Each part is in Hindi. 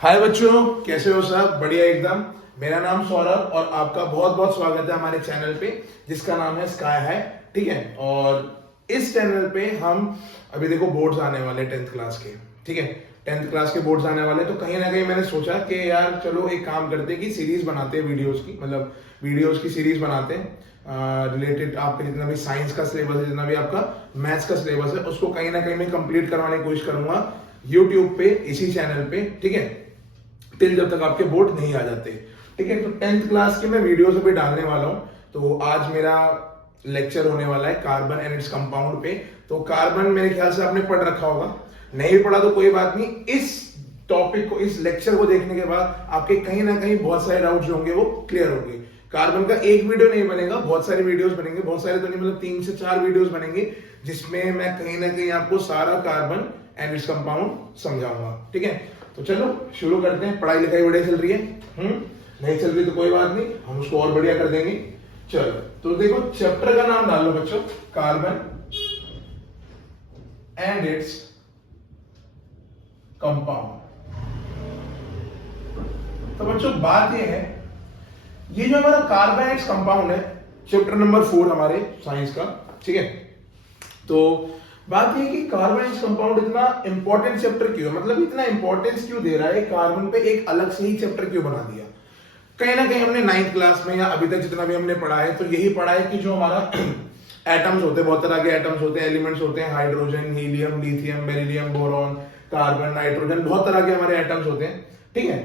हाय बच्चों, कैसे हो सब? बढ़िया एकदम। मेरा नाम सौरभ और आपका बहुत बहुत स्वागत है हमारे चैनल पे जिसका नाम है स्काई हाई। ठीक है, और इस चैनल पे हम अभी देखो बोर्ड्स आने वाले 10th क्लास के। ठीक है, 10th क्लास के बोर्ड्स आने वाले, तो कहीं ना कहीं मैंने सोचा कि यार चलो एक काम करते हैं कि सीरीज बनाते हैं वीडियोस की, मतलब वीडियोस की सीरीज बनाते हैं रिलेटेड आपके जितना भी साइंस का सिलेबस है, जितना भी आपका मैथ्स का सिलेबस है, उसको कहीं ना कहीं मैं कंप्लीट करवाने की कोशिश करूंगा यूट्यूब पे, इसी चैनल पे। ठीक है, टिल जब तक आपके बोर्ड नहीं आ जाते। ठीक है, तो 10th क्लास के मैं वीडियोस अभी डालने वाला हूं। तो आज मेरा लेक्चर होने वाला है कार्बन एंड इट्स कंपाउंड पे। तो कार्बन मेरे ख्याल से आपने पढ़ रखा होगा, नहीं भी पढ़ा तो कोई बात नहीं। इस टॉपिक को, इस लेक्चर को देखने के बाद आपके कहीं ना कहीं बहुत सारे डाउट्स जो होंगे वो क्लियर होंगे। कार्बन का एक वीडियो नहीं बनेगा, बहुत सारे वीडियोस बनेंगे, बहुत सारे तो नहीं मतलब 3 से 4 वीडियोस बनेंगे जिसमें मैं कहीं ना कहीं आपको सारा कार्बन एंड इट्स कंपाउंड समझाऊंगा। ठीक है, तो चलो शुरू करते हैं। पढ़ाई लिखाई बढ़िया चल रही है? नहीं चल रही तो कोई बात नहीं, हम उसको और बढ़िया कर देंगे। चलो, तो देखो चैप्टर का नाम डाल लो बच्चों, कार्बन एंड इट्स कंपाउंड। तो बच्चों बात ये है, ये जो हमारा कार्बन एंड इट्स कंपाउंड है, चैप्टर नंबर 4 हमारे साइंस का। ठीक है, तो बात ये कि कार्बन इट्स कंपाउंड इतना इंपॉर्टेंट चैप्टर क्यों है, मतलब इतना इंपॉर्टेंस क्यों दे रहा है, कार्बन पे एक अलग से ही चैप्टर क्यों बना दिया। कहीं ना कहीं हमने 9th क्लास में या अभी तक जितना भी हमने पढ़ा है तो यही पढ़ा है कि जो हमारा एटम्स होते हैं, बहुत तरह के एटम्स होते हैं, एलिमेंट्स होते हैं, hydrogen, helium, lithium, beryllium, boron, carbon, nitrogen, बहुत तरह के हमारे एटम्स होते हैं। ठीक है,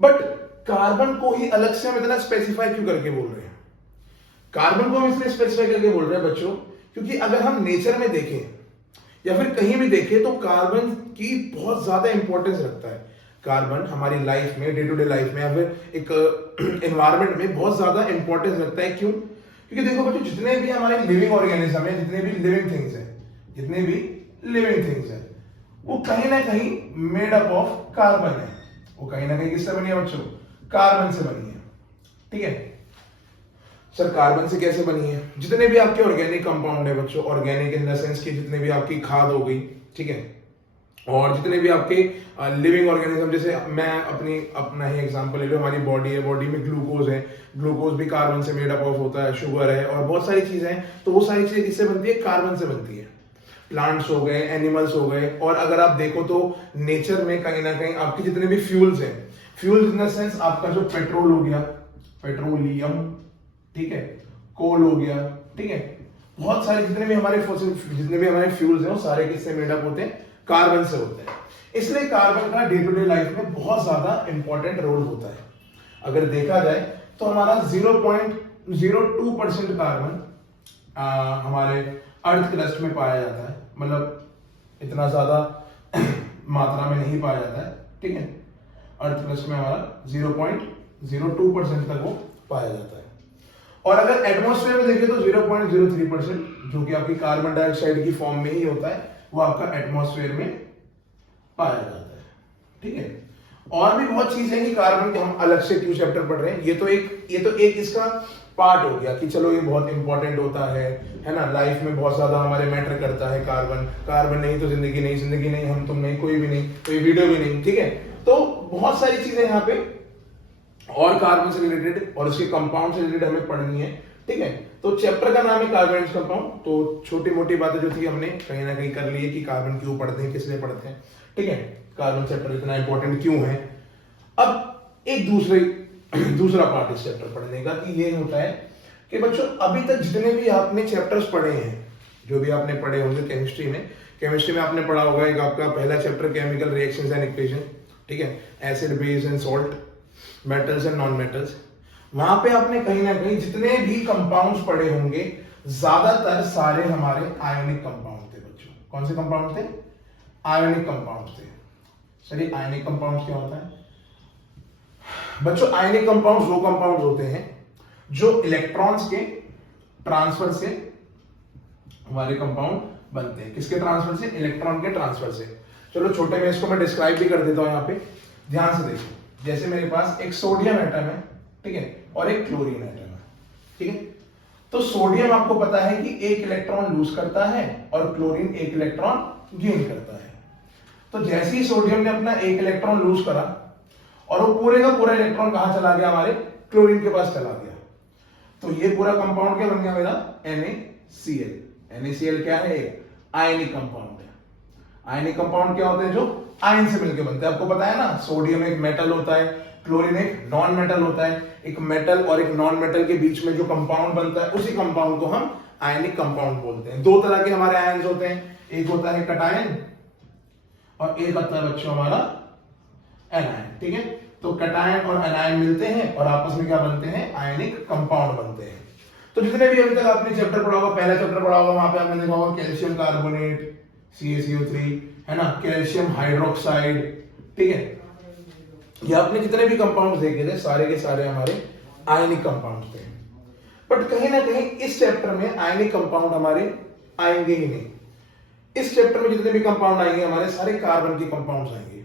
बट कार्बन को ही अलग से हम इतना स्पेसिफाई क्यों करके बोल रहे हैं? कार्बन को हम इसलिए स्पेसिफाई करके बोल रहे हैं बच्चों, क्योंकि अगर हम नेचर में देखें या फिर कहीं भी देखें तो कार्बन की बहुत ज्यादा इंपॉर्टेंस रखता है। कार्बन हमारी लाइफ में, डे टू डे लाइफ में या फिर एक एनवायरनमेंट में बहुत ज्यादा इंपॉर्टेंस रखता है। क्यों? क्योंकि देखो बच्चों, जितने भी हमारे लिविंग ऑर्गेनिज्म है, जितने भी लिविंग थिंग्स है, जितने भी लिविंग थिंग्स है, वो कहीं ना कहीं मेड अप ऑफ कार्बन है। वो कहीं ना कहीं किससे बनी है बच्चों? कार्बन से बनी है। ठीक है सर, कार्बन से कैसे बनी है? जितने भी आपके ऑर्गेनिक कंपाउंड है बच्चों, ऑर्गेनिक इन द सेंस कि जितने भी आपकी खाद हो गई, ठीक है, और जितने भी आपके लिविंग ऑर्गेनिज्म, जैसे मैं अपना ही एग्जांपल ले लो, हमारी बॉडी है, बॉडी में ग्लूकोज है, ग्लूकोज भी कार्बन से मेड अप ऑफ होता है, शुगर है और बहुत सारी चीजें हैं। तो वो सारी चीजें किससे बनती है? कार्बन से बनती है। प्लांट्स हो गए, एनिमल्स हो गए, और अगर आप देखो तो नेचर में कहीं ना कहीं आपके जितने भी फ्यूल्स हैं, फ्यूल्स इन द सेंस आपका जो पेट्रोल हो गया, पेट्रोलियम, ठीक है, कोल हो गया, ठीक है, बहुत सारे जितने भी हमारे फ्यूल्स हैं वो सारे किससे मेड अप होते हैं? कार्बन से होते हैं। इसलिए कार्बन का डे टू डे लाइफ में बहुत ज्यादा इंपॉर्टेंट रोल होता है। अगर देखा जाए तो हमारा 0.02% कार्बन हमारे अर्थ क्रस्ट में पाया जाता है, मतलब इतना ज्यादा मात्रा में नहीं पाया जाता है। ठीक है, अर्थ क्रस्ट में हमारा 0.02% तक वो पाया जाता है। और अगर एटमॉस्फेयर में देखें तो 0.03%, जो कि आपकी कार्बन डाइऑक्साइड की फॉर्म में ही होता है, वो आपका एटमॉस्फेयर में पाया जाता है। ठीक है, और भी बहुत चीजें हैं कि कार्बन के हम अलग से क्यों चैप्टर पढ़ रहे हैं। ये तो एक इसका पार्ट हो गया कि चलो ये बहुत इंपॉर्टेंट होता है ना, लाइफ में बहुत ज्यादा हमारे मैटर करता है कार्बन। कार्बन नहीं तो जिंदगी नहीं, जिंदगी नहीं हम तुम नहीं, कोई भी नहीं, कोई वीडियो भी नहीं। ठीक है, तो बहुत सारी चीजें यहाँ पे और कार्बन से रिलेटेड और उसके कंपाउंड से रिलेटेड हमें पढ़नी है। ठीक है, तो चैप्टर का नाम है कार्बन एंड कंपाउंड। तो छोटी मोटी बातें जो थी हमने कहीं ना कहीं कर ली है कि कार्बन क्यों पढ़ते हैं, किस लिए पढ़ते हैं। ठीक है, कार्बन चैप्टर इतना इंपॉर्टेंट क्यों है। अब एक दूसरा पार्ट इस चैप्टर पढ़ने का कि ये होता है कि बच्चों अभी तक जितने भी आपने चैप्टर्स पढ़े हैं, जो भी आपने पढ़े होंगे केमिस्ट्री में आपने पढ़ा होगा एक आपका पहला chapter chemical reactions and equation. ठीक है, acid, base and salt, metals and non metals. वहां पे आपने कहीं ना कहीं जितने भी कंपाउंड्स पढ़े होंगे, ज्यादातर सारे हमारे आयोनिक कंपाउंड थे बच्चों। कौन से कंपाउंड थे? आयोनिक कंपाउंड थे। चलिए, आयोनिक कंपाउंड क्या होता है बच्चों? आयोनिक कंपाउंड्स वो कंपाउंड्स होते हैं जो इलेक्ट्रॉन्स के ट्रांसफर से हमारे कंपाउंड बनते हैं। किसके ट्रांसफर से? इलेक्ट्रॉन के ट्रांसफर से। चलो छोटे में इसको मैं डिस्क्राइब भी कर देता हूं। यहाँ पे ध्यान से देखो, जैसे मेरे पास एक सोडियम एटम है, ठीक है, और एक क्लोरीन एटम है। ठीक है, तो सोडियम आपको पता है कि एक इलेक्ट्रॉन लूज करता है और क्लोरीन एक इलेक्ट्रॉन गेन करता है। तो जैसे ही सोडियम ने अपना एक इलेक्ट्रॉन लूज करा और वो पूरे का पूरा इलेक्ट्रॉन कहां चला गया, हमारे क्लोरीन के पास चला गया। तो ये पूरा कंपाउंड क्या बन गया मेरा, NaCl। NaCl क्या है, आयनिक कंपाउंड है। आयनिक कंपाउंड क्या होते हैं, जो आयन से मिलकर बनते हैं। आपको पता है ना, सोडियम एक मेटल होता है, क्लोरीन एक नॉन मेटल होता है। एक मेटल और एक नॉन मेटल के बीच में जो कंपाउंड बनता है, उसी कंपाउंड को हम आयनिक कंपाउंड बोलते हैं। दो तरह के हमारे आयन्स होते हैं, एक होता है कटायन और एक होता है बच्चों हमारा एनायन। ठीक है, तो कटायन और एनायन मिलते हैं और आपस में क्या बनते हैं, आयनिक कंपाउंड बनते हैं। तो जितने भी अभी तक आपने चैप्टर पढ़ा होगा, पहला चैप्टर पढ़ा होगा, वहां पे आपने देखा होगा कैल्शियम कार्बोनेट CaCO3, है ना, कैल्शियम हाइड्रोक्साइड। ठीक है, ये आपने जितने भी कंपाउंड देखे थे, सारे के सारे हमारे आयनिक कंपाउंड थे। बट कहीं ना कहीं इस चैप्टर में आयनिक कंपाउंड हमारे आएंगे ही नहीं। इस चैप्टर में जितने भी कंपाउंड आएंगे, हमारे सारे कार्बन के कंपाउंड्स आएंगे।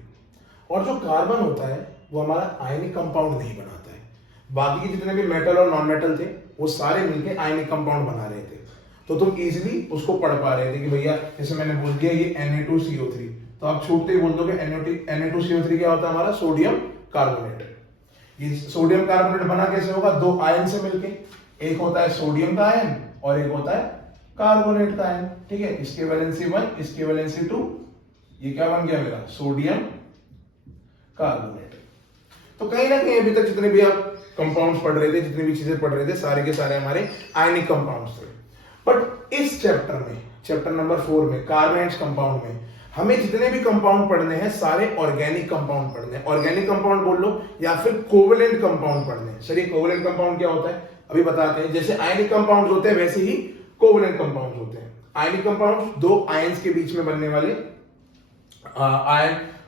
और जो कार्बन होता है वो हमारा आयनिक कंपाउंड नहीं बनाता है। बाकी के जितने भी मेटल और नॉन मेटल थे, वो सारे मिलकर आयनिक कंपाउंड बना रहे थे। तो तुम इजीली उसको पढ़ पा रहे थे कि भैया जैसे मैंने बोल दिया ये Na2CO3, तो आप छूटते ही बोल दोगे Na2CO3 क्या होता है, हमारा सोडियम कार्बोनेट। ये सोडियम कार्बोनेट बना कैसे होगा, दो आयन से मिलके, एक होता है सोडियम का आयन और एक होता है कार्बोनेट का आयन। ठीक है, इसके वैलेंसी 1, इसके वैलेंसी 2, ये क्या बन गया मेरा, सोडियम कार्बोनेट। तो कहीं ना कहीं अभी तक जितने भी आप कंपाउंड्स पढ़ रहे थे, जितनी भी चीजें पढ़ रहे थे, सारे के सारे हमारे आयनिक कंपाउंड्स थे। बट इस चैप्टर में, चैप्टर नंबर 4 में, कार्बोनेट्स कंपाउंड में, हमें जितने भी कंपाउंड पढ़ने हैं, सारे ऑर्गेनिक कंपाउंड पढ़ने हैं। ऑर्गेनिक कंपाउंड बोल लो या फिर कोवेलेंट कंपाउंड पढ़ने हैं। सर ये कोवेलेंट कंपाउंड क्या होता है, अभी बताते हैं। जैसे आयनिक कंपाउंड होते हैं, वैसे ही कोवेलेंट कंपाउंड होते हैं। आयनिक कंपाउंड दो आयंस के बीच में बनने वाले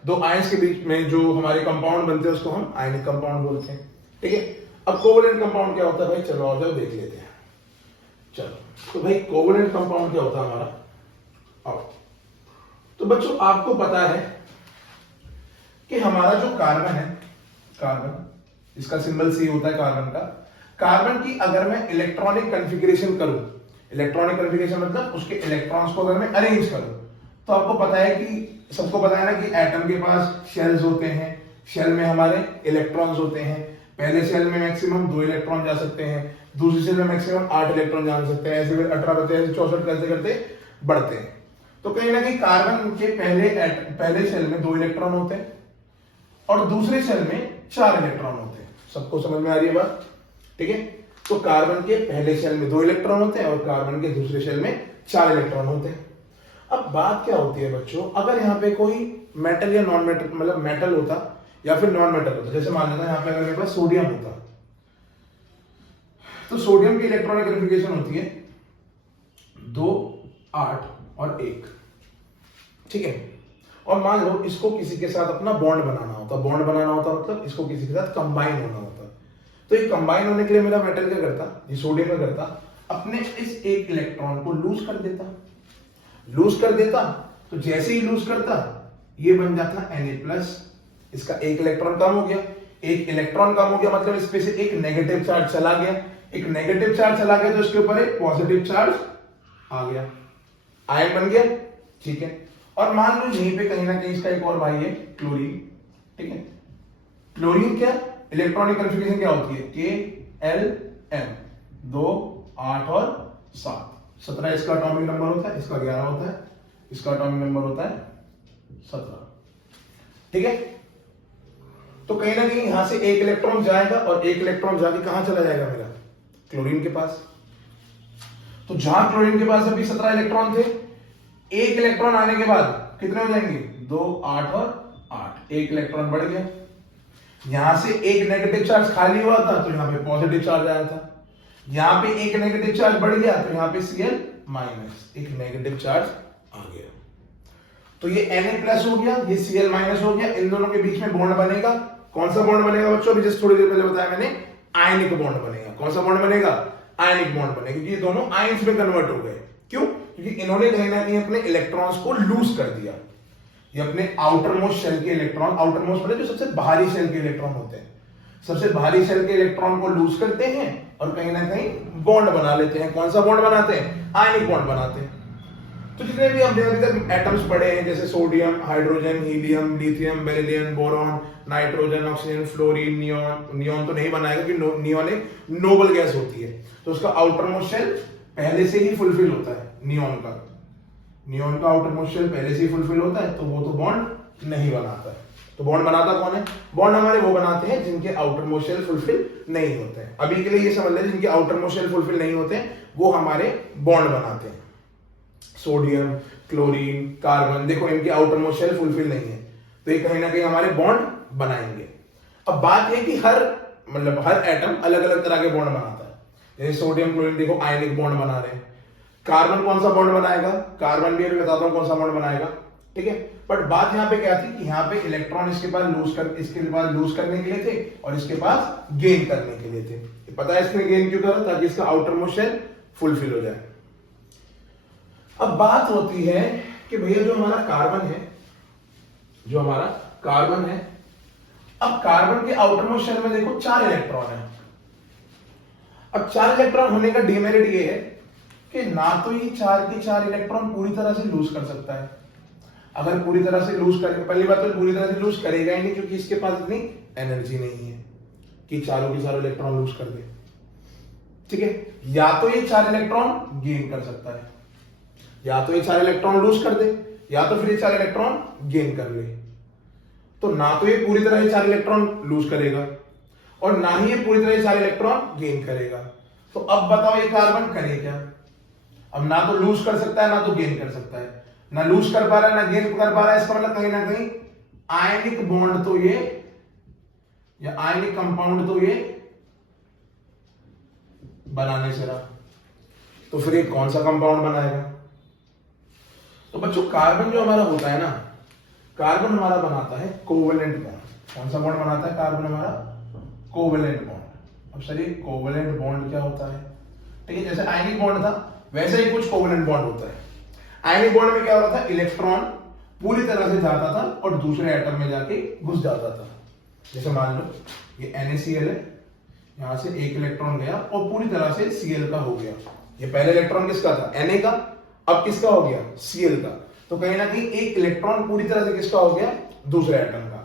दो आयंस के बीच में जो हमारे कंपाउंड बनते हैं, उसको हम आयनिक कंपाउंड बोलते हैं। ठीक है, अब कोवेलेंट कंपाउंड क्या होता है भाई, चलो आ जाओ देख लेते हैं। चलो, तो भाई कोवेलेंट कंपाउंड क्या होता है हमारा, आओ। तो बच्चों आपको पता है कि हमारा जो कार्बन है, कार्बन, इसका सिंबल C होता है कार्बन का। कार्बन की अगर मैं इलेक्ट्रॉनिक कॉन्फ़िगरेशन करूं, इलेक्ट्रॉनिक कॉन्फ़िगरेशन मतलब उसके इलेक्ट्रॉन्स को अगर मैं अरेंज करूं, तो आपको पता है कि, सबको पता है ना कि एटम के पास शेल्स होते हैं। शेल में हमारे इलेक्ट्रॉन्स होते हैं। पहले शेल में मैक्सिमम 2 इलेक्ट्रॉन जा सकते हैं, दूसरी शेल में मैक्सिमम 8 इलेक्ट्रॉन जा सकते हैं, ऐसे फिर 18 बढ़ते हैं, 64 करते करते बढ़ते हैं। तो कहीं ना कहीं कार्बन के पहले शेल में 2 इलेक्ट्रॉन होते हैं और दूसरे शेल में 4 इलेक्ट्रॉन होते हैं। सबको समझ में आ रही है बात? ठीक है, तो कार्बन के पहले शेल में 2 इलेक्ट्रॉन होते हैं और कार्बन के दूसरे शेल में 4 इलेक्ट्रॉन होते हैं। अब बात क्या होती है बच्चों, अगर यहाँ पे कोई मेटल या नॉन मेटल, मतलब मेटल होता या फिर नॉन मेटल होता, जैसे मान लेते हैं यहाँ पे अगर मेरे पास सोडियम होता, तो सोडियम की इलेक्ट्रॉनिक कॉन्फ़िगरेशन होती है 2, 8 और 1। ठीक है, और मान लो इसको किसी के साथ अपना बॉन्ड बनाना होता, बॉन्ड बनाना होता मतलब इसको किसी के साथ कंबाइन होना होता। तो ये कंबाइन होने के लिए मेरा मेटल क्या करता, ये सोडियम क्या करता, अपने इस एक इलेक्ट्रॉन को लूज कर देता। लूज कर देता तो जैसे ही लूज करता, ये बन जाता Na+, इसका एक इलेक्ट्रॉन कम हो गया। एक इलेक्ट्रॉन कम हो गया मतलब इस पे से एक नेगेटिव चार्ज चला गया। एक नेगेटिव चार्ज चला गया तो इसके ऊपर एक पॉजिटिव चार्ज आ गया, आयन बन गया। ठीक है, और मान लो यहीं पे कहीं ना कहीं इसका एक और भाई है, क्लोरीन। ठीक है, क्लोरीन क्या इलेक्ट्रॉनिक कॉन्फ़िगरेशन क्या होती है, K-L-M, 2, 8 और 7। 17 इसका एटॉमिक नंबर होता है, इसका 11 होता है, इसका एटॉमिक नंबर होता है 17। ठीक है, तो कहीं ना कहीं यहां से एक इलेक्ट्रॉन जाएगा और एक इलेक्ट्रॉन जाके कहां चला जाएगा मेरा, क्लोरीन के पास। तो जहां क्लोरीन के पास अभी 17 इलेक्ट्रॉन थे, एक इलेक्ट्रॉन आने के बाद कितने हो जाएंगे, 2, 8 और 8, एक इलेक्ट्रॉन बढ़ गया। यहां से एक नेगेटिव चार्ज खाली हुआ था तो यहां पे पॉजिटिव चार्ज आया था। यहां पे एक नेगेटिव चार्ज बढ़ गया तो यहां पे Cl-, एक नेगेटिव चार्ज आ गया। तो ये Na+ हो गया, ये Cl- हो गया। इन दोनों के बीच में बॉन्ड बनेगा। कौन सा बॉन्ड बनेगा बच्चों, अभी जस्ट थोड़ी देर पहले बताया मैंने, आयनिक बॉन्ड बनेगा। कौन सा बॉन्ड बनेगा, आयनिक बॉन्ड बनेगा, क्योंकि ये दोनों आयंस में कन्वर्ट हो गए। क्यों, क्योंकि इन्होंने कहीं ना कहीं अपने इलेक्ट्रॉन्स को लूज कर दिया। ये अपने आउटर मोस्ट शेल के इलेक्ट्रॉन, आउटर मोस्ट मतलब जो सबसे बाहरी शेल के इलेक्ट्रॉन होते हैं, सबसे बाहरी शेल के इलेक्ट्रॉन को लूज करते हैं और कहीं ना कहीं बॉन्ड बना लेते हैं। कौन सा बॉन्ड बनाते हैं, आयनिक बॉन्ड बनाते हैं। तो जितने भी हमने अभी तक एटम्स पढ़े हैं जैसे sodium, hydrogen, helium, lithium, beryllium, boron, nitrogen, oxygen, fluorine, neon, neon तो नहीं बनाएगा क्योंकि नियॉन एक नोबल गैस होती है, तो उसका आउटर मोस्ट शेल पहले से ही फुलफिल होता है। नियॉन का आउटर मोस्ट शेल पहले से ही फुलफिल होता है, तो वो तो बॉन्ड नहीं बनाता है। तो बॉन्ड बनाता कौन है? बॉन्ड हमारे वो बनाते हैं जिनके आउटर मोस्ट शेल फुलफिल नहीं होते हैं। अभी के लिए ये समझ लें जिनके आउटर मोस्ट शेल फुलफिल नहीं होते हैं वो हमारे बॉन्ड बनाते हैं। सोडियम, क्लोरीन, कार्बन, देखो इनके आउटर मोस्ट शेल फुलफिल नहीं है, तो ये कहीं ना कहीं हमारे बॉन्ड बनाएंगे। अब बात है कि हर एटम अलग अलग तरह के बॉन्ड बनाता है। जैसे सोडियम, क्लोरीन देखो आयनिक बॉन्ड बना रहे हैं। कार्बन कौन सा बॉन्ड बनाएगा? कार्बन भी अभी बताता हूं कौन सा बॉन्ड बनाएगा, ठीक है। बट बात यहाँ पे क्या थी कि यहाँ पे इलेक्ट्रॉन इसके पास लूज करने के लिए थे और इसके पास गेन करने के लिए थे। पता है इसमें गेन क्यों करा? ताकि इसका आउटर मोस्ट शेल फुलफिल हो जाए। अब बात होती है कि भैया जो हमारा कार्बन है, अब कार्बन के आउटर मोस्ट शेल में देखो 4 इलेक्ट्रॉन है। अब 4 इलेक्ट्रॉन होने का डीमेरिट ये है कि ना तो ये 4 के 4 इलेक्ट्रॉन पूरी तरह से लूज कर सकता है। अगर पूरी तरह से लूज करेगा, पहली बात तो पूरी तरह से लूज करेगा ही नहीं क्योंकि इसके पास इतनी एनर्जी नहीं है कि चारों के चारों इलेक्ट्रॉन लूज कर दे, ठीक है। या तो ये 4 इलेक्ट्रॉन गेन कर सकता है, या तो ये 4 इलेक्ट्रॉन लूज कर दे, या तो फिर ये 4 इलेक्ट्रॉन गेन कर ले। तो ना तो ये पूरी तरह ये 4 इलेक्ट्रॉन लूज करेगा और ना ही ये पूरी तरह ये 4 इलेक्ट्रॉन गेन करेगा। तो अब बताओ ये कार्बन करे क्या? अब ना तो लूज कर सकता है ना तो गेन कर सकता है। ना लूज कर पा रहा है ना गेन कर पा रहा है, इसका मतलब कहीं ना कहीं आयनिक बॉन्ड तो ये या आयनिक कंपाउंड तो ये बनाने से रहा। तो फिर ये कौन सा कंपाउंड बनाएगा? तो बच्चों कार्बन जो हमारा होता है ना, कार्बन हमारा बनाता है कोवेलेंट बॉन्ड। कौन सा बॉन्ड बनाता है कार्बन हमारा? Covalent bond. अब सर ये कोवेलेंट बॉन्ड क्या होता है? ठीक है, जैसे आयनिक बॉन्ड था वैसे ही कुछ कोवेलेंट बॉन्ड होता है। आयनिक बॉन्ड में क्या हो रहा था? इलेक्ट्रॉन पूरी तरह से जाता था और दूसरे एटम में जाके घुस जाता था। जैसे मान लो ये NaCl है, यहां से एक इलेक्ट्रॉन गया और पूरी तरह से Cl का हो गया। ये पहले इलेक्ट्रॉन किसका था? Na का, अब किसका हो गया? Cl का। तो कहीं ना कहीं एक इलेक्ट्रॉन पूरी तरह से किसका हो गया? दूसरे एटम का।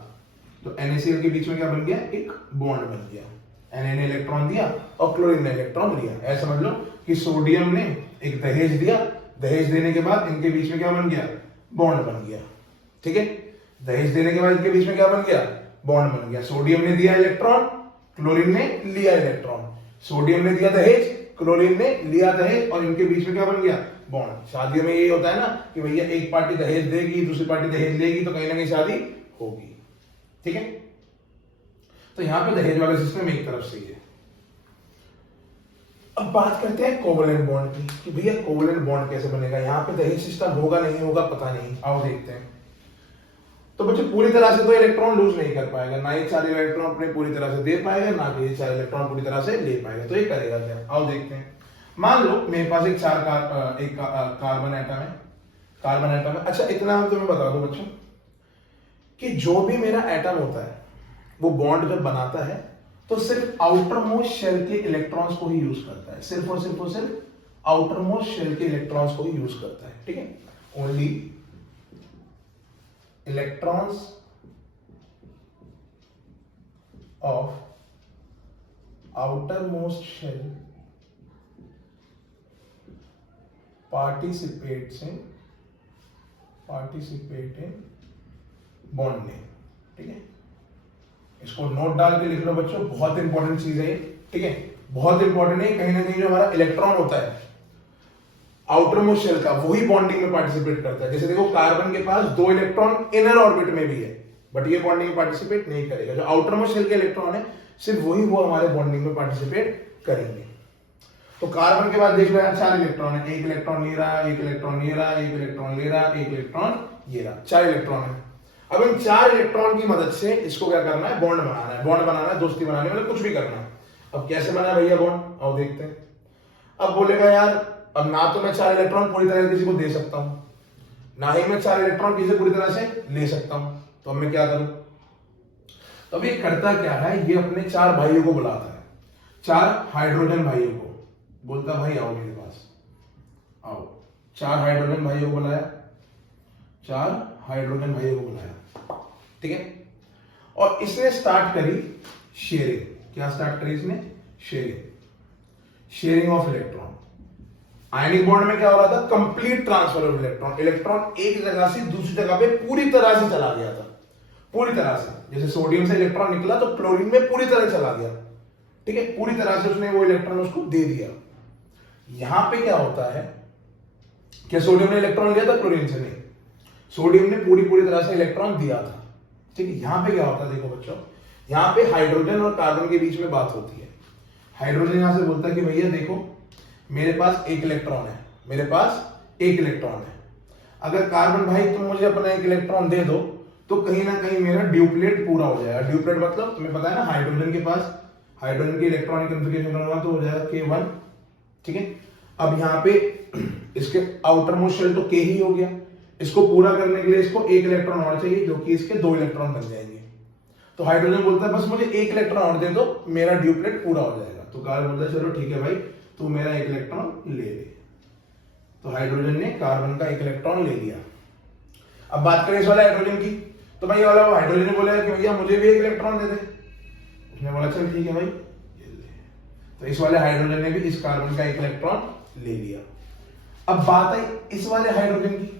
तो NaCl के बीच में क्या बन गया? एक बॉन्ड बन गया। Na ने इलेक्ट्रॉन दिया और क्लोरीन ने इलेक्ट्रॉन लिया। ऐसा समझ लो कि सोडियम ने एक दहेज दिया, दहेज देने के बाद इनके बीच में क्या बन गया? बॉन्ड बन गया, ठीक है। दहेज देने के बाद इनके बीच में क्या बन गया? बॉन्ड बन गया। सोडियम ने दिया इलेक्ट्रॉन, क्लोरीन ने लिया इलेक्ट्रॉन। सोडियम ने दिया दहेज, क्लोरीन ने लिया दहेज और इनके बीच में क्या बन गया? बॉन्ड। शादियों में यही होता है ना कि भैया एक पार्टी दहेज देगी दूसरी पार्टी दहेज लेगी तो कहीं ना कहीं शादी होगी, ठीक है। तो यहां पे दहेज वाला सिस्टम एक तरफ से ही है। अब बात करते हैं कोवेलेंट बॉन्ड की कि भैया कोवेलेंट बॉन्ड कैसे बनेगा। यहाँ पे दहेज सिस्टम होगा नहीं होगा पता नहीं, आओ देखते हैं। तो बच्चों पूरी तरह से तो इलेक्ट्रॉन लूज नहीं कर पाएगा, ना ये 4 इलेक्ट्रॉन अपने पूरी तरह से दे पाएगा ना कि ये 4 इलेक्ट्रॉन पूरी तरह से ले पाएगा। तो ये करेगा क्या? आओ देखते हैं। मान लो मेरे पास एक कार्बन एटम है। अच्छा इतना हम तुम्हें बता दो बच्चों कि जो भी मेरा एटम होता है वो बॉन्ड जब बनाता है तो सिर्फ आउटर मोस्ट शेल के इलेक्ट्रॉन्स को ही यूज करता है, सिर्फ और सिर्फ आउटर मोस्ट शेल के इलेक्ट्रॉन्स को ही यूज करता है, ठीक है। Only electrons of outermost shell participate in bonding, ठीक है। इसको नोट डाल के लिख लो बच्चों, बहुत इंपॉर्टेंट चीज है ये, ठीक है, बहुत इंपॉर्टेंट है। कहीं ना कहीं जो हमारा इलेक्ट्रॉन होता है आउटर मोस्ट शेल का वही बॉन्डिंग में पार्टिसिपेट करता है। जैसे देखो कार्बन के पास 2 इलेक्ट्रॉन इनर ऑर्बिट में भी है बट ये बॉन्डिंग में पार्टिसिपेट नहीं करेगा। जो आउटर मोस्ट शेल के इलेक्ट्रॉन है सिर्फ वही वो हमारे बॉन्डिंग में पार्टिसिपेट करेंगे। तो कार्बन के बाद देख लो यार 4 इलेक्ट्रॉन है, एक इलेक्ट्रॉन ये रहा, एक इलेक्ट्रॉन ये रहा, एक इलेक्ट्रॉन ये रहा, एक इलेक्ट्रॉन ये रहा, 4 इलेक्ट्रॉन है। अब इन 4 इलेक्ट्रॉन की मदद से इसको क्या करना है? बॉन्ड बनाना है, दोस्ती बनानी है, मतलब कुछ भी करना है। अब कैसे बना है भैया बॉन्ड? आओ देखते हैं। अब बोलेगा यार अब ना तो मैं 4 इलेक्ट्रॉन पूरी तरह से किसी को दे सकता हूं, ना ही मैं 4 इलेक्ट्रॉन किसी पूरी तरह से ले सकता हूं, तो अब मैं क्या करूं? तो अब ये करता क्या है, ये अपने 4 भाइयों को बुलाता है, 4 हाइड्रोजन भाइयों को, बोलता भाई आओ मेरे पास आओ। 4 हाइड्रोजन भाइयों को बुलाया, 4 हाइड्रोजन भाइयों को बुलाया, ठीक है। और इसने स्टार्ट करी शेयरिंग। क्या स्टार्ट करी इसने? Sharing of electron. Ionic bond में क्या हो रहा था? Complete transfer of electron. Electron एक जगह से दूसरी जगह पे पूरी तरह से चला गया था, पूरी तरह से। जैसे सोडियम से इलेक्ट्रॉन निकला तो क्लोरीन में पूरी तरह चला गया, ठीक है, पूरी तरह से उसने वो इलेक्ट्रॉन उसको दे दिया। यहां पे क्या होता है, क्या सोडियम ने इलेक्ट्रॉन लिया था? क्लोरीन से नहीं, सोडियम ने पूरी तरह से इलेक्ट्रॉन दिया था, ठीक है। यहां पे क्या होता है, देखो बच्चों, यहां पे हाइड्रोजन और कार्बन के बीच में बात होती है। हाइड्रोजन यहां से बोलता है कि भैया देखो, मेरे पास एक इलेक्ट्रॉन है, मेरे पास एक इलेक्ट्रॉन है। अगर कार्बन भाई तुम मुझे अपना एक इलेक्ट्रॉन दे दो तो कहीं ना कहीं मेरा ड्यूप्लेट पूरा हो जाएगा। ड्यूप्लेट मतलब तुम्हें पता है ना, हाइड्रोजन के पास हाइड्रोजन की इलेक्ट्रॉनिक कॉन्फ़िगरेशन होगा तो हो जाएगा K1, ठीक है। अब यहाँ पे इसके आउटर मोस्ट शेल तो K ही हो गया। इसको पूरा करने के लिए इसको एक इलेक्ट्रॉन और चाहिए, जो कि इसके 2 इलेक्ट्रॉन बन जाएंगे। तो हाइड्रोजन बोलता है बस मुझे एक इलेक्ट्रॉन और दे दो, मेरा ड्यूप्लेट पूरा हो जाएगा। तो कार्बन बोलता है चलो ठीक है भाई, तू मेरा एक इलेक्ट्रॉन ले ले। तो हाइड्रोजन ने कार्बन का एक इलेक्ट्रॉन ले लिया। अब बात करें इस वाले हाइड्रोजन की, तो भाई वाला हाइड्रोजन ने बोला कि भैया मुझे भी एक इलेक्ट्रॉन दे दे। उसने बोला चल ठीक है भाई ये ले। तो इस वाले हाइड्रोजन ने भी इस कार्बन का एक इलेक्ट्रॉन ले लिया। अब बात आई इस वाले हाइड्रोजन की,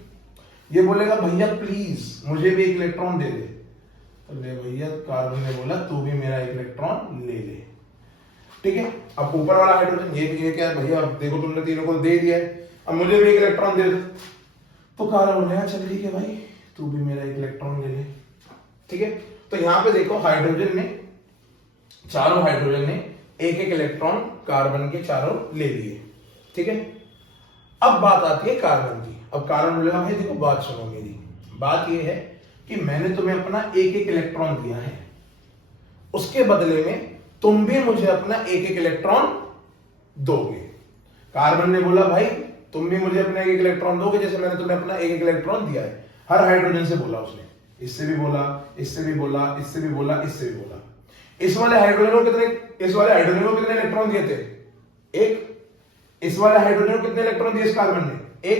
ये बोलेगा भैया प्लीज मुझे भी एक इलेक्ट्रॉन दे दे। तो ले भैया, कार्बन ने बोला तू भी मेरा एक इलेक्ट्रॉन ले ले, ठीक है। अब ऊपर वाला हाइड्रोजन ये क्या है भैया, अब देखो तुमने तीनों को दे दिया है, अब मुझे भी एक इलेक्ट्रॉन दे दे। तो कार्बन बोलेगा चल ठीक है भाई, तू भी मेरा एक इलेक्ट्रॉन ले ले, ठीक है। तो यहां पे देखो हाइड्रोजन ने, चारों हाइड्रोजन ने एक एक इलेक्ट्रॉन कार्बन के चारों ले लिए, ठीक है। अब बात आती है कार्बन की। अब कार्बन बोलेगा भाई देखो बात सुनो, मेरी बात ये है कि मैंने तुम्हें अपना एक एक इलेक्ट्रॉन दिया है, उसके बदले में तुम भी मुझे अपना एक एक इलेक्ट्रॉन दोगे। कार्बन ने बोला भाई तुम भी मुझे अपना एक एक इलेक्ट्रॉन दोगे, जैसे मैंने तुम्हें अपना एक एक इलेक्ट्रॉन दिया है। हर हाइड्रोजन से बोला उसने, इससे भी बोला, इससे भी बोला, इससे भी बोला, इससे भी बोला। इस वाले हाइड्रोजन को कितने इलेक्ट्रॉन दिए थे? एक। इस वाले हाइड्रोजन को कितने इलेक्ट्रॉन दिए इस कार्बन ने? एक।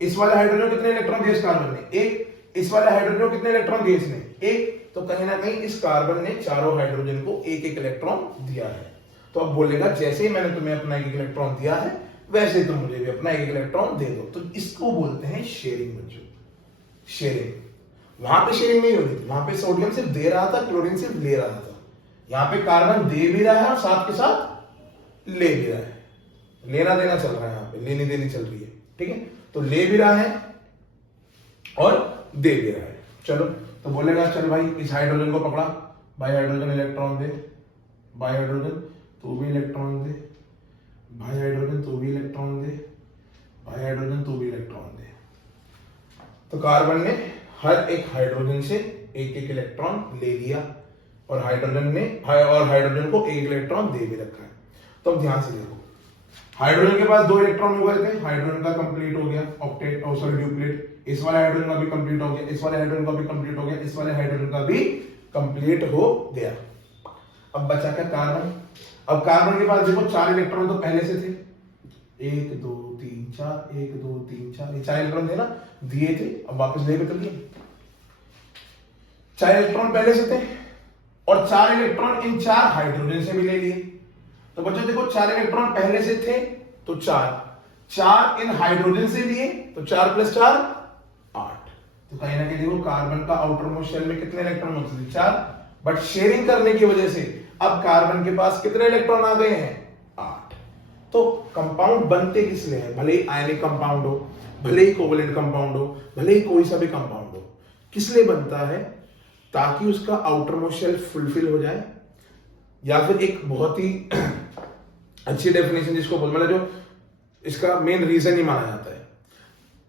इस वाले हाइड्रोजन को कितने इलेक्ट्रॉन दिए इस कार्बन ने? एक। इस वाले हाइड्रोजन को कितने इलेक्ट्रॉन दिए इसने? एक। तो कहीं ना कहीं इस कार्बन ने चारों हाइड्रोजन को एक एक इलेक्ट्रॉन दिया है। तो अब बोलेगा जैसे ही मैंने तुम्हें अपना एक इलेक्ट्रॉन दिया है वैसे तुम मुझे भी अपना एक इलेक्ट्रॉन दे दो। तो इसको बोलते हैं शेयरिंग बच्चों, शेयरिंग। वहां पे शेयरिंग नहीं हो रही थी, वहां पे सोडियम सिर्फ दे रहा था, क्लोरीन सिर्फ ले रहा था। यहाँ पे कार्बन दे भी रहा है और साथ के साथ ले भी रहा है, लेना देना चल रहा है, यहाँ पे लेनी देनी चल रही है, ठीक है। तो ले भी रहा है और दे भी रहा है। चलो तो बोलेगा चल भाई इस हाइड्रोजन को पकड़ा, भाई हाइड्रोजन इलेक्ट्रॉन दे, भाई हाइड्रोजन तू भी इलेक्ट्रॉन दे, भाई हाइड्रोजन तू भी इलेक्ट्रॉन दे, भाई हाइड्रोजन तू भी इलेक्ट्रॉन दे। तो कार्बन ने हर एक हाइड्रोजन से एक एक इलेक्ट्रॉन ले लिया और हाइड्रोजन को एक इलेक्ट्रॉन दे भी रखा है। तो अब ध्यान से देखो, हाइड्रोजन के पास 2 इलेक्ट्रॉन हो गए थे, हाइड्रोजन का कंप्लीट हो गया ऑक्टेट और सॉरी ड्यूप्लेट। इस वाले हाइड्रोजन का भी कंप्लीट हो गया, इस वाले हाइड्रोजन का भी कंप्लीट हो गया, इस वाले हाइड्रोजन का भी कंप्लीट हो गया। अब बचा क्या? कार्बन। अब कार्बन के पास देखो 4 इलेक्ट्रॉन तो पहले से थे, 1 2 3 4, 1 2 3 4, ये 4 इलेक्ट्रॉन थे ना, दिए थे, अब वापस ले कर दिए। 4 इलेक्ट्रॉन पहले से थे और 4 इलेक्ट्रॉन इन 4 हाइड्रोजन से भी ले लिए। तो बच्चों देखो 4 इलेक्ट्रॉन पहले से थे तो 4 इन हाइड्रोजन से लिए तो 4 + 4 8। तो कहीं ना कहीं देखो कार्बन का आउटर मोस्ट शेल में कितने इलेक्ट्रॉन होते थे? 4। बट शेयरिंग करने की वजह से अब कार्बन के पास कितने इलेक्ट्रॉन आ गए हैं? 8। तो कंपाउंड बनते किस लिए हैं? भले ही आयनिक कंपाउंड हो, भले ही कोवलेंट कंपाउंड हो, भले ही कोई सा भी कंपाउंड हो, किस लिए बनता है? ताकि उसका आउटर मोस्ट शेल फुलफिल हो जाए, या फिर एक बहुत ही अच्छी डेफिनेशन जिसको मतलब जो इसका मेन रीजन ही माना जाता है,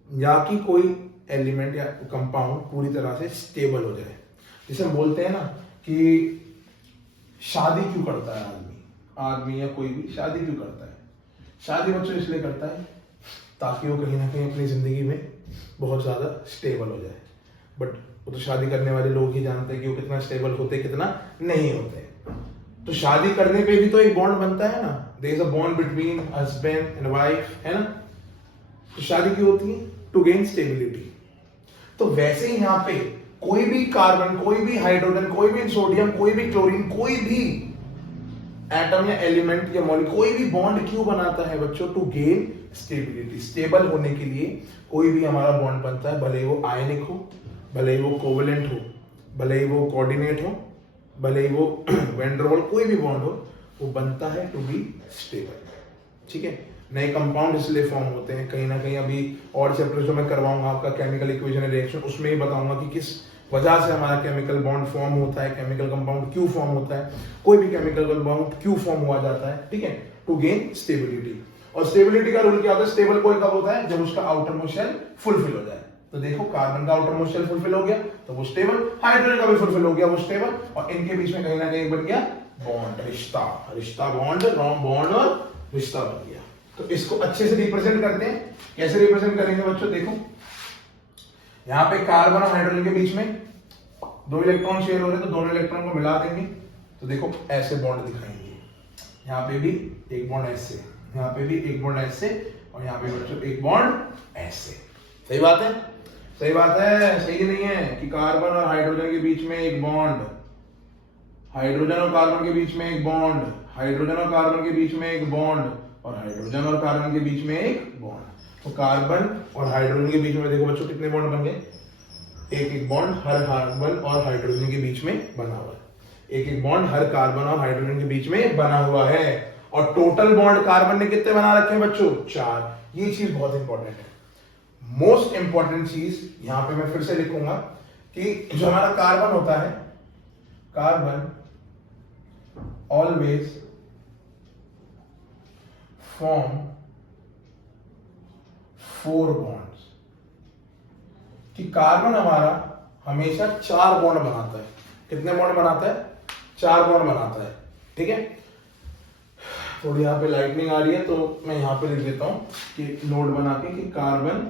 या कि कोई एलिमेंट या कंपाउंड पूरी तरह से स्टेबल हो जाए। जैसे हम बोलते हैं ना कि शादी क्यों करता है आदमी या कोई भी शादी क्यों करता है? शादी बच्चों इसलिए करता है ताकि वो कहीं ना कहीं अपनी जिंदगी में बहुत ज्यादा स्टेबल हो जाए। बट वो तो शादी करने वाले लोग ही जानते हैं कि वो कितना स्टेबल होते कितना नहीं होते। तो शादी करने पे भी तो एक बॉन्ड बनता है ना, there is a bond between husband and wife, है ना। तो शादी क्यों होती है? To gain stability. तो वैसे ही यहां पे कोई भी कार्बन, कोई भी हाइड्रोजन, कोई भी सोडियम, कोई भी क्लोरीन, कोई भी एटम या एलिमेंट या मॉलिक्यूल कोई भी बॉन्ड क्यों बनाता है बच्चों? To gain stability. स्टेबल होने के लिए कोई भी हमारा बॉन्ड बनता है, भले ही वो आयनिक हो, भले ही वो कोवेलेंट हो, भले ही वो कोऑर्डिनेट हो, भले ही वो वैन डर वाल, कोई भी बॉन्ड हो, वो बनता है टू बी स्टेबल। ठीक है, नए कंपाउंड इसलिए फॉर्म होते हैं। कहीं ना कहीं अभी और चैप्टर जो मैं करवाऊंगा आपका केमिकल इक्वेशन रिएक्शन, उसमें ही बताऊंगा कि किस वजह से हमारा केमिकल बॉन्ड फॉर्म होता है, केमिकल कंपाउंड क्यों फॉर्म होता है, कोई भी केमिकल कंपाउंड क्यों फॉर्म हुआ जाता है। ठीक है, टू गेन स्टेबिलिटी। और स्टेबिलिटी का रूल क्या होता है? स्टेबल कोई कब होता है? जब उसका आउटर मोस्ट शेल फुलफिल हो जाए। तो देखो, कार्बन का आउटर मोस्ट शेल फुलफिल हो गया तो वो स्टेबल, हाइड्रोजन का भी फुलफिल हो गया वो स्टेबल, और इनके बीच में कहीं ना कहीं बन गया बॉन्ड, रिश्ता, रिश्ता बॉन्ड, बॉन्ड और रिश्ता बन गया। तो इसको अच्छे से रिप्रेजेंट करते हैं। कैसे रिप्रेजेंट करेंगे बच्चों? देखो, यहां पे कार्बन और हाइड्रोजन के बीच में 2 इलेक्ट्रॉन शेयर हो रहे हैं, तो दोनों इलेक्ट्रॉन को मिला देंगे तो देखो ऐसे बॉन्ड दिखाएंगे। यहाँ पे भी एक बॉन्ड ऐसे, यहाँ पे भी एक बॉन्ड ऐसे, और यहाँ पे बच्चों एक बॉन्ड ऐसे। सही बात है? सही बात है? सही नहीं है कि कार्बन और हाइड्रोजन के बीच में एक बॉन्ड, हाइड्रोजन और कार्बन के बीच में एक बॉन्ड, हाइड्रोजन और कार्बन के बीच में एक बॉन्ड, और हाइड्रोजन और कार्बन के बीच में एक बॉन्ड। तो कार्बन और हाइड्रोजन के बीच में देखो बच्चों कितने बॉन्ड बन गए? एक एक बॉन्ड हर कार्बन और हाइड्रोजन के बीच में बना हुआ है। एक एक बॉन्ड हर कार्बन और हाइड्रोजन के बीच में बना हुआ है। और टोटल बॉन्ड कार्बन ने कितने बना रखे हैं बच्चों? 4। ये चीज बहुत इंपॉर्टेंट है। मोस्ट इंपॉर्टेंट चीज यहां पे मैं फिर से लिखूंगा कि जो हमारा कार्बन होता है, कार्बन ऑलवेज फॉर्म 4 बॉन्ड्स, कि कार्बन हमारा हमेशा 4 बॉन्ड बनाता है। कितने बॉन्ड बनाता है? 4 बॉन्ड बनाता है। ठीक है, थोड़ी यहां पे लाइटनिंग आ रही है तो मैं यहां पे लिख देता हूं कि नोट बना के कि carbon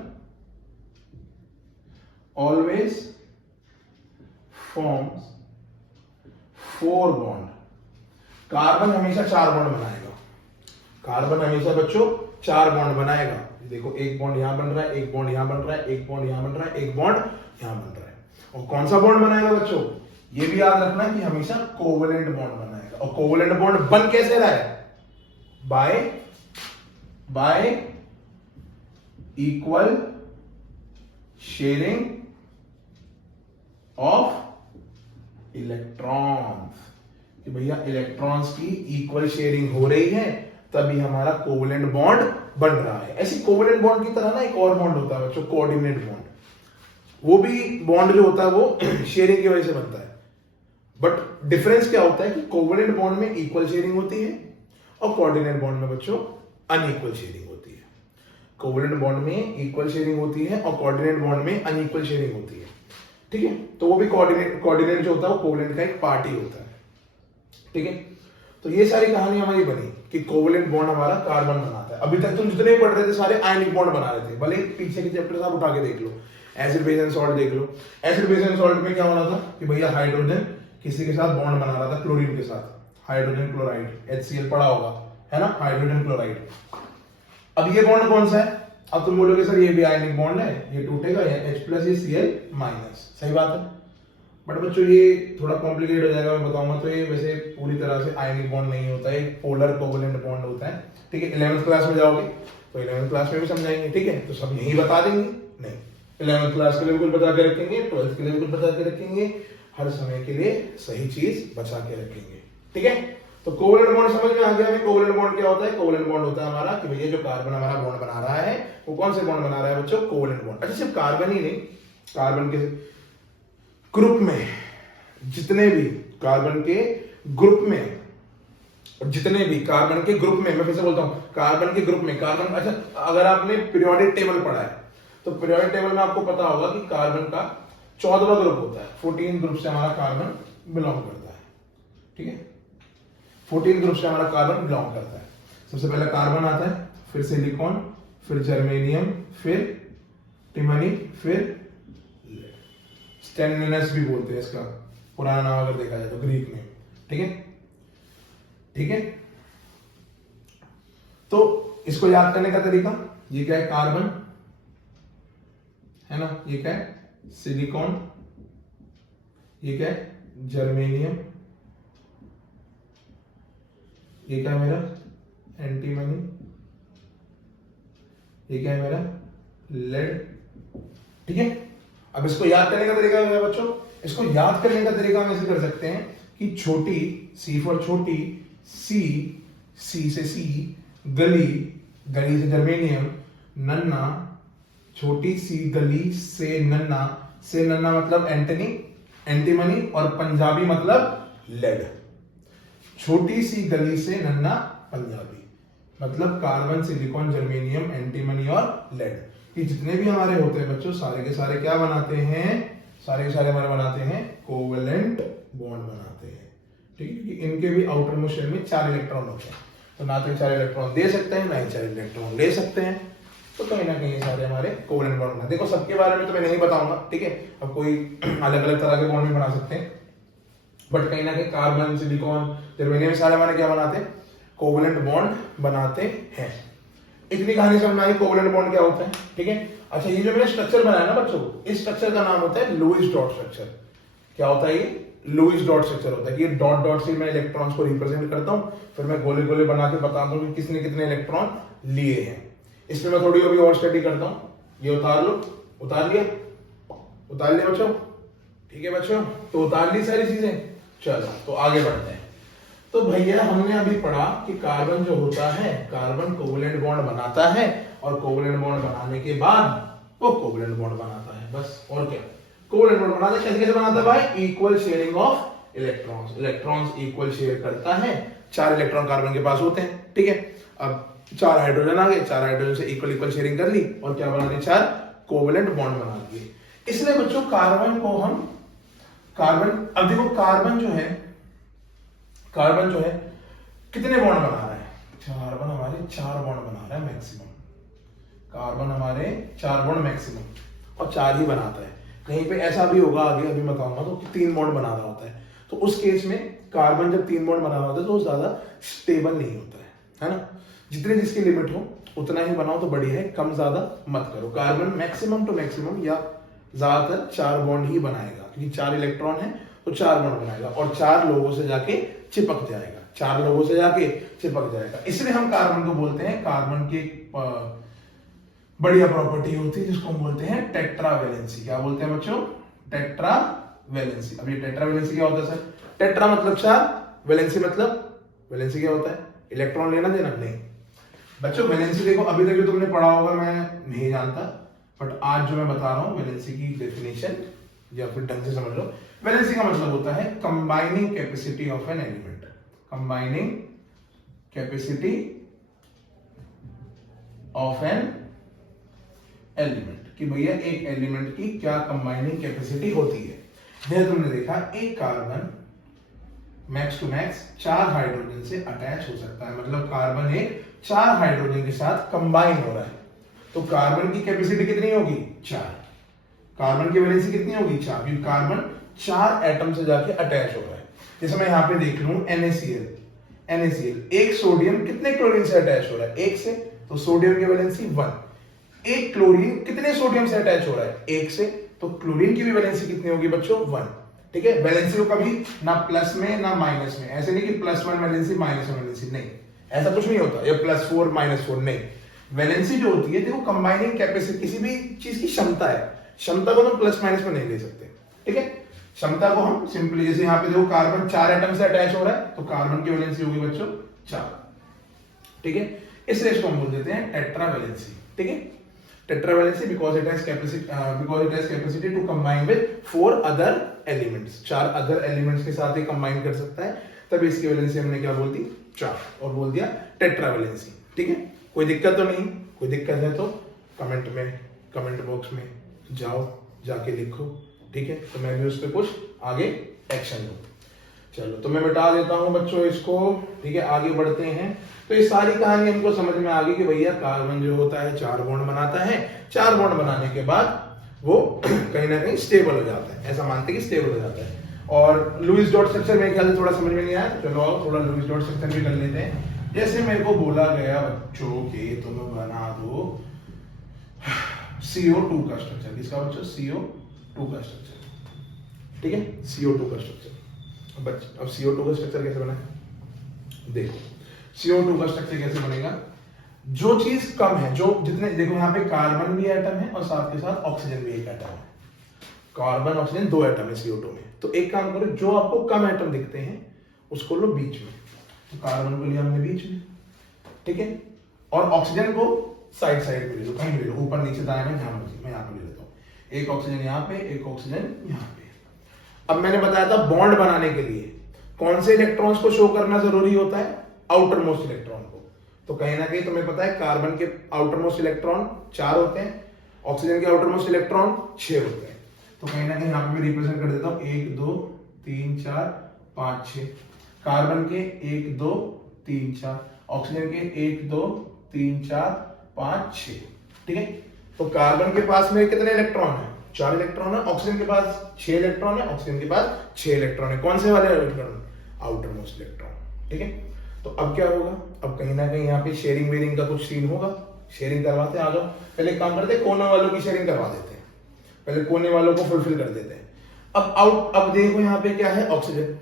always forms 4 bond. Carbon हमेशा 4 बॉन्ड बनाएगा। कार्बन हमेशा बच्चों 4 बॉन्ड बनाएगा। देखो, एक बॉन्ड यहां बन रहा है, एक बॉन्ड यहां बन रहा है, एक बॉन्ड यहां बन रहा है, एक बॉन्ड यहां बन रहा है। और कौन सा बॉन्ड बनाएगा बच्चों? ये भी याद रखना कि हमेशा कोवेलेंट बॉन्ड बनाएगा। और कोवेलेंट बॉन्ड बन कैसे रहा है? By equal sharing of electrons, कि भैया इलेक्ट्रॉन्स की इक्वल शेयरिंग हो रही है तभी हमारा कोवेलेंट बॉन्ड बन रहा है। ऐसी कोवेलेंट बॉन्ड की तरह ना एक और बॉन्ड होता है बच्चों, कोऑर्डिनेट बॉन्ड। वो भी बॉन्ड जो होता है वो शेयरिंग की वजह से बनता है। बट डिफरेंस क्या होता है कि कोवेलेंट बॉन्ड में इक्वल शेयरिंग होती है और कोऑर्डिनेट बॉन्ड में बच्चों अनइक्वल शेयरिंग होती है। कोवेलेंट बॉन्ड में इक्वल शेयरिंग होती है और कोऑर्डिनेट बॉन्ड में अनइक्वल शेयरिंग होती है। ठीक है, तो वो भी कोऑर्डिनेट जो होता है वो कोवेलेंट का एक पार्ट ही होता है। ठीक है, तो ये सारी कहानी हमारी बनी कि कोवेलेंट बॉन्ड हमारा कार्बन बनाता है। अभी तक तुम जितने भी पढ़ रहे थे सारे आयनिक बॉन्ड बना रहे थे, भले पीछे के चैप्टर आप उठा के देख लो, एसिड बेस एंड सॉल्ट देख लो। एसिड बेस एंड सॉल्ट में क्या हो रहा था कि भैया हाइड्रोजन किसी के साथ बॉन्ड बना रहा था, क्लोरीन के साथ, हाइड्रोजन क्लोराइड, HCl पड़ा होगा, है ना, हाइड्रोजन क्लोराइड। अब ये बॉन्ड कौन सा है? अब तुम बोलोगे सर ये भी आयनिक बॉन्ड है, ये टूटेगा, ये H+, ये Cl-। सही बात है, बट बच्चों ये थोड़ा कॉम्प्लिकेट हो जाएगा, मैं बताऊंगा। तो ये वैसे पूरी तरह से आयनिक बॉन्ड नहीं होता है, पोलर कोवेलेंट बॉन्ड होता है। ठीक है, 11th क्लास में जाओगे तो 11th क्लास में भी समझाएंगे। ठीक है, तो सब यही बता देंगे? नहीं, 11th क्लास के लिए भी कुछ बता के रखेंगे, 12th के लिए भी कुछ बता के रखेंगे, हर समय के लिए सही चीज बचा के रखेंगे। ठीक है, तो कोवेलेंट बॉन्ड समझ में आ गया हमें। कोवेलेंट बॉन्ड क्या होता है? कोवेलेंट बॉन्ड होता है हमारा कि भैया जो कार्बन हमारा बॉन्ड बना रहा है वो कौन से बॉन्ड बना रहा है बच्चों? Covalent bond. अच्छा, सिर्फ कार्बन ही नहीं, कार्बन के ग्रुप में जितने भी कार्बन के ग्रुप में, जितने भी कार्बन के ग्रुप में, मैं फिर से बोलता हूं, कार्बन के ग्रुप में कार्बन। अच्छा, अगर आपने पीरियोडिक टेबल पढ़ा है तो पीरियोडिक टेबल में आपको पता होगा कि कार्बन का 14वां ग्रुप होता है। 14 ग्रुप से हमारा कार्बन बिलोंग करता है। ठीक है, 14 ग्रुप से हमारा कार्बन बिलोंग करता है। सबसे पहले कार्बन आता है, फिर सिलिकॉन, फिर जर्मेनियम, फिर टिमनी, फिर स्टेनलिनस भी बोलते हैं इसका पुराना नाम अगर देखा जाए तो ग्रीक में। ठीक है, ठीक है, तो इसको याद करने का तरीका ये क्या है? कार्बन है ना, ये क्या है, सिलिकॉन, ये क्या है, जर्मेनियम, ये क्या है मेरा, एंटीमनी, ये क्या है मेरा, लेड। ठीक है, अब इसको याद करने का तरीका क्या है बच्चों, इसको याद करने का तरीका हम ऐसे कर सकते हैं कि छोटी सी फॉर छोटी, सी से सी, गली, गली से जर्मेनियम, नन्ना, छोटी सी गली से नन्ना मतलब एंटनी, एंटीमनी, और पंजाबी मतलब लेड। छोटी सी गली से नन्ना पंजाबी मतलब कार्बन, सिलिकॉन, जर्मेनियम, एंटीमनी और लेड। ये जितने भी हमारे होते हैं बच्चों, सारे के सारे क्या बनाते हैं, सारे के सारे हमारे बनाते हैं कोवेलेंट बॉन्ड बनाते हैं। ठीक है, क्योंकि इनके भी आउटर मोस्ट शेल में 4 इलेक्ट्रॉन होते हैं, तो ना तो 4 इलेक्ट्रॉन दे सकते हैं, ना ही 4 इलेक्ट्रॉन ले सकते हैं, तो कहीं ना कहीं सारे हमारे कोवेलेंट बॉन्ड बनाते हैं। देखो सबके बारे में तो मैं नहीं बताऊंगा, ठीक है, अब कोई अलग अलग तरह के बॉन्ड भी बना सकते हैं, बट कहीं ना कहीं कार्बन, सिलिकॉन, जर्मेनियम सारे हमारे क्या बनाते हैं, कोवेलेंट बॉन्ड बनाते हैं। इतनी कहानी समझ में आई कोवेलेंट बॉन्ड क्या होता है। ठीक है, अच्छा ये जो मैंने स्ट्रक्चर बनाया ना बच्चों, इस स्ट्रक्चर का नाम होता है लुईस डॉट स्ट्रक्चर। क्या होता है ये, लुईस डॉट स्ट्रक्चर होता है। ये डॉट डॉट से मैं इलेक्ट्रॉन्स को रिप्रेजेंट करता हूं, फिर मैं गोले गोले बना के बताता हूं कि किसने कितने इलेक्ट्रॉन लिए हैं। इसमें मैं थोड़ी अभी और स्टडी करता हूं। ये उतार लो, उतार लिया बच्चों, ठीक है बच्चों, तो उतार ली सारी चीजें। चलो तो आगे बढ़ते हैं। तो भैया हमने अभी पढ़ा कि कार्बन जो होता है, कार्बन कोवेलेंट बॉन्ड बनाता है, और कोवेलेंट बॉन्ड बनाने के बाद वो कोवेलेंट बॉन्ड बनाता है, बस और क्या। कोवेलेंट बॉन्ड बनाता है कैसे बनाता है भाई, equal sharing of electrons, electrons equal share करता है। 4 इलेक्ट्रॉन कार्बन के पास होते हैं, ठीक है, अब 4 हाइड्रोजन आ गए, 4 हाइड्रोजन से इक्वल इक्वल शेयरिंग कर ली, और क्या बना दिए, 4 कोवेलेंट बॉन्ड बना दिए। इसलिए बच्चों कार्बन को हम, कार्बन, अब देखो कार्बन जो है कितने बॉन्ड बना रहा है, कार्बन हमारे 4 बॉन्ड बना रहा है मैक्सिमम, कार्बन हमारे 4 बॉन्ड मैक्सिमम, और 4 ही बनाता है। कहीं पे ऐसा भी होगा आगे अभी बताऊंगा तो 3 बॉन्ड बना रहा होता है, तो उस केस में कार्बन जब 3 बॉन्ड बना रहा होता है तो वो ज्यादा स्टेबल नहीं होता है ना। जितने जिसकी लिमिट हो उतना ही बनाओ तो बढ़िया है, कम ज्यादा मत करो। कार्बन मैक्सिमम टू मैक्सिमम या ज्यादातर 4 बॉन्ड ही बनाएगा, क्योंकि 4 इलेक्ट्रॉन है तो 4 बॉन्ड बनाएगा, और 4 लोगों से जाके चिपक जाएगा, 4 लोगों से जाके चिपक जाएगा। इसलिए हम कार्बन को बोलते हैं, कार्बन की बढ़िया प्रॉपर्टी होती है जिसको हम बोलते हैं टेट्रावैलेंसी। क्या बोलते हैं बच्चों, टेट्रावैलेंसी। अब ये टेट्रावैलेंसी क्या होता है सर, टेट्रा मतलब 4, वैलेंसी मतलब, वैलेंसी क्या होता है, इलेक्ट्रॉन लेना देना। नहीं बच्चों, वैलेंसी देखो अभी तक जो तुमने पढ़ा होगा मैं नहीं जानता, बट आज जो मैं बता रहा हूं वैलेंसी की डेफिनेशन, या फिर ढंग से समझ लो। वैलेंसी का मतलब होता है combining capacity of an element, combining capacity of an element, कि भैया एक एलिमेंट की क्या कंबाइनिंग कैपेसिटी होती है। जैसे तुमने देखा एक carbon max to max 4 hydrogen से अटैच हो सकता है, मतलब कार्बन एक 4 हाइड्रोजन के साथ कंबाइन हो रहा है, तो कार्बन की कैपेसिटी कितनी होगी, 4। कार्बन की वैलेंसी कितनी होगी, 4, क्योंकि कार्बन 4 एटम से जाके अटैच हो रहा है। जैसे मैं यहां पे देख लूं NaCl, एक सोडियम कितने क्लोरीन से अटैच हो रहा है, 1 से, तो सोडियम की वैलेंसी 1। एक क्लोरीन कितने सोडियम से अटैच हो रहा है, 1 से, तो क्लोरीन की भी वैलेंसी कितनी होगी बच्चों, 1। ठीक है, वैलेंसी को कभी ना प्लस में ना माइनस में, ऐसे नहीं कि +1 वैलेंसी -1 वैलेंसी, नहीं, ऐसा कुछ नहीं होता, या +4 -4, नहीं। वैलेंसी जो होती है देखो कंबाइनिंग कैपेसिटी, किसी भी चीज की क्षमता है, क्षमता को तुम प्लस माइनस में नहीं ले सकते। ठीक है, क्षमता को हम सिंपली, जैसे यहाँ पे देखो कार्बन 4 एटम से अटैच हो रहा है, तो कार्बन की वैलेंसी होगी बच्चों 4। ठीक है, इसलिए इसको हम बोल देते हैं टेट्रावैलेंसी। ठीक है, tetravalency because it has capacity to combine with 4 other elements, 4 other elements के साथ ही कंबाइन कर सकता है, तब इसकी वैलेंसी हमने क्या बोल दी, 4, और बोल दिया टेट्रावैलेंसी। ठीक है, कोई दिक्कत तो नहीं, कोई दिक्कत है तो कमेंट बॉक्स में जाओ, जाके लिखो। ठीक है, तो मैं भी उस पर कुछ आगे एक्शन लूं। चलो तो मैं मिटा देता हूं बच्चों इसको। ठीक है, आगे बढ़ते हैं। तो ये सारी कहानी हमको समझ में आ गई कि भैया कार्बन जो होता है 4 बॉन्ड बनाता है, 4 बॉन्ड बनाने के बाद वो कहीं ना कहीं स्टेबल हो जाता है, ऐसा मानते हैं कि स्टेबल हो जाता है। और लुईस डॉट स्ट्रक्चर मेरे ख्याल से थोड़ा समझ में नहीं आया, चलो आओ थोड़ा लुईस डॉट स्ट्रक्चर भी कर लेते हैं। जैसे मेरे को बोला गया बच्चों के तुम बना दो CO2 का स्ट्रक्चर। किसका बच्चों? CO2 का स्ट्रक्चर। ठीक है, CO2 का स्ट्रक्चर। अब CO2 का स्ट्रक्चर कैसे बना है? देखो CO2 का स्ट्रक्चर कैसे बनेगा? जो चीज कम है, जो जितने, देखो यहाँ पे कार्बन भी एटम है और साथ के साथ ऑक्सीजन भी एक एटम है। कार्बन ऑक्सीजन 2 एटम है CO2 में। तो एक काम करो, जो आपको कम एटम दिखते हैं उसको लो बीच में। तो कार्बन को लिया हमने बीच में, ठीक है, और ऑक्सीजन को साइड साइड पे ले लो, कहीं ले लो, ऊपर नीचे दाएं में, जहां मर्जी। मैं यहाँ पे ले लेता हूँ, एक ऑक्सीजन यहाँ पे, एक ऑक्सीजन यहाँ पे। अब मैंने बताया था बॉन्ड बनाने के लिए कौन से इलेक्ट्रॉन्स को शो करना जरूरी होता है? आउटर मोस्ट इलेक्ट्रॉन को। तो कहीं ना कहीं तुम्हें पता है कार्बन के आउटर मोस्ट इलेक्ट्रॉन 4 होते हैं, ऑक्सीजन के आउटर मोस्ट इलेक्ट्रॉन 6 होते हैं। तो कहीं ना कहीं यहाँ पे मैं रिप्रेजेंट कर देता हूँ 1 2 3 4 5 6। कार्बन के 1 2 3 4, ऑक्सीजन के 1 2 3 4 5 6। ठीक है, तो कार्बन के पास में कितने इलेक्ट्रॉन है? 4 इलेक्ट्रॉन है। ऑक्सीजन के पास 6 इलेक्ट्रॉन है, ऑक्सीजन के पास 6 इलेक्ट्रॉन है। कौन से वाले इलेक्ट्रॉन? Outer most electron. ठीक है, तो अब क्या होगा? अब कहीं ना कहीं यहाँ पे शेयरिंग वेयरिंग का कुछ सीन होगा। शेयरिंग करवाते आ जाओ। पहले काम करते हैं, कोने वालों की शेयरिंग करवा देते हैं, पहले कोने वालों को फुलफिल कर देते हैं। अब देखो यहाँ पे क्या है? ऑक्सीजन।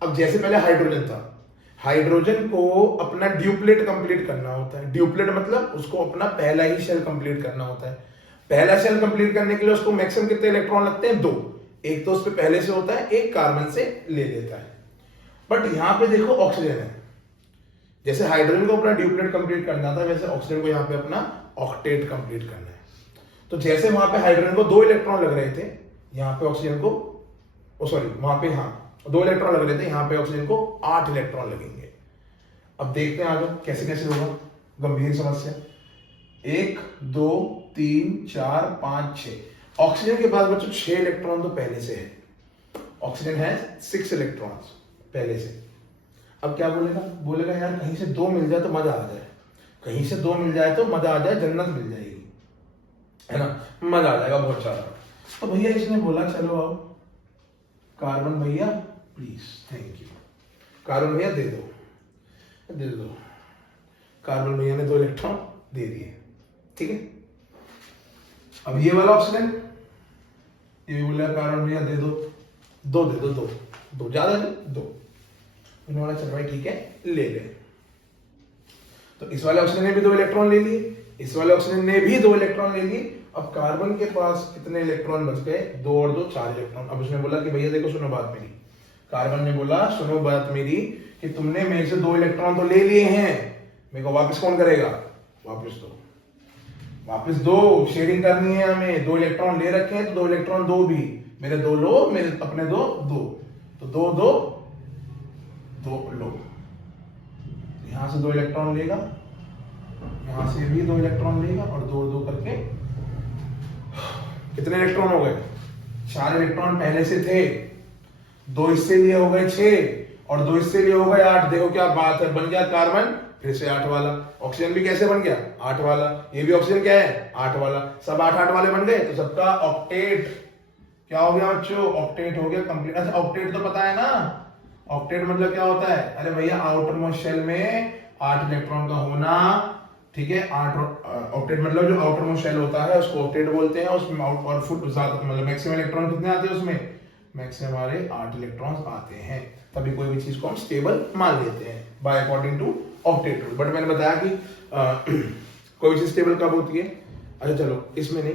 अब जैसे पहले हाइड्रोजन था, हाइड्रोजन को अपना ड्यूप्लेट कंप्लीट करना होता है। ड्यूप्लेट मतलब उसको अपना पहला ही शेल कंप्लीट करना होता है। पहला शेल कंप्लीट करने के लिए उसको मैक्सिमम कितने इलेक्ट्रॉन लगते हैं? 2। एक तो उस पे पहले से होता है, एक कार्बन से ले लेता है। बट यहां पे देखो ऑक्सीजन है, जैसे हाइड्रोजन को अपना ड्यूप्लेट कंप्लीट करना था, वैसे ऑक्सीजन को यहाँ पे अपना ऑक्टेट कंप्लीट करना है। तो जैसे वहां पे हाइड्रोजन को 2 इलेक्ट्रॉन लग रहे थे, यहाँ पे ऑक्सीजन को, वहां पे 2 इलेक्ट्रॉन लग रहे थे, यहाँ पे ऑक्सीजन को 8 इलेक्ट्रॉन लगेंगे। अब देखते हैं आगे कैसे कैसे होगा। गंभीर समस्या। 1 2 3 4 5 6। ऑक्सीजन के पास बच्चों 6 इलेक्ट्रॉन तो पहले से है। ऑक्सीजन है 6 इलेक्ट्रॉन्स पहले से। अब क्या बोलेगा? बोलेगा यार कहीं से 2 मिल जाए तो मजा आ जाए, कहीं से 2 मिल जाए तो मजा आ जाए, जन्नत मिल जाएगी, है ना, मजा आ जाएगा बहुत सारा। तो भैया इसने बोला चलो आओ, कार्बन भैया प्लीज, थैंक यू, कार्बन भैया दे दो, दे दो। कार्बन भैया ने 2 इलेक्ट्रॉन दे दिए। ठीक है, अब ये वाला ऑक्सीजन, ये बोला कार्बन भैया दे दो, 2 दे दो, 2 ज्यादा नहीं, 2। उन्होंने चल भाई ठीक है ले ले। तो इस वाले ऑक्सीजन ने भी 2 इलेक्ट्रॉन ले लिए, इस वाले ऑक्सीजन ने भी 2 इलेक्ट्रॉन ले लिए। अब कार्बन के पास कितने इलेक्ट्रॉन बच गए? 2 और 2 4 इलेक्ट्रॉन। अब उसने बोला कि भैया देखो सुनो बात मेरी, कार्बन ने बोला सुनो बात मेरी, कि तुमने मेरे से 2 इलेक्ट्रॉन तो ले लिए हैं, मेरे को वापस कौन करेगा? वापस दो, वापस दो, शेयरिंग करनी है हमें। 2 इलेक्ट्रॉन ले रखे हैं तो 2 इलेक्ट्रॉन दो भी, मेरे 2 लो, मेरे अपने 2 तो 2 लो। यहां से 2 इलेक्ट्रॉन लेगा, यहां से भी 2 इलेक्ट्रॉन लेगा, और 2 करके कितने इलेक्ट्रॉन हो गए? 4 इलेक्ट्रॉन पहले से थे, 2 इससे लिए हो गए 6 और 2 इससे लिए हो गए 8। देखो क्या बात है, बन गया कार्बन फिर से 8 वाला। ऑक्सीजन भी कैसे बन गया? 8 वाला। ये भी ऑक्सीजन क्या है? 8 वाला। सब 8 वाले बन गए, तो सबका ऑक्टेट क्या हो गया बच्चों? ऑक्टेट हो गया कंप्लीट। अच्छा ऑक्टेट तो पता है ना, ऑक्टेट मतलब क्या होता है? अरे भैया आउटर मोस्ट शेल में 8 इलेक्ट्रॉन का होना। ठीक है, 8 ऑक्टेट मतलब जो आउटर मोस्ट शेल होता है उसको ऑक्टेट बोलते हैं। उसमें और फुट ज्यादा मतलब मैक्सिमम इलेक्ट्रॉन कितने आते हैं उसमें? मैक्सिमम हमारे 8 इलेक्ट्रॉन्स आते हैं। तभी कोई भी चीज को हम स्टेबल मान लेते हैं by according to octet rule. But मैंने बताया कि कोई भी चीज स्टेबल कब होती है। अच्छा चलो इसमें नहीं,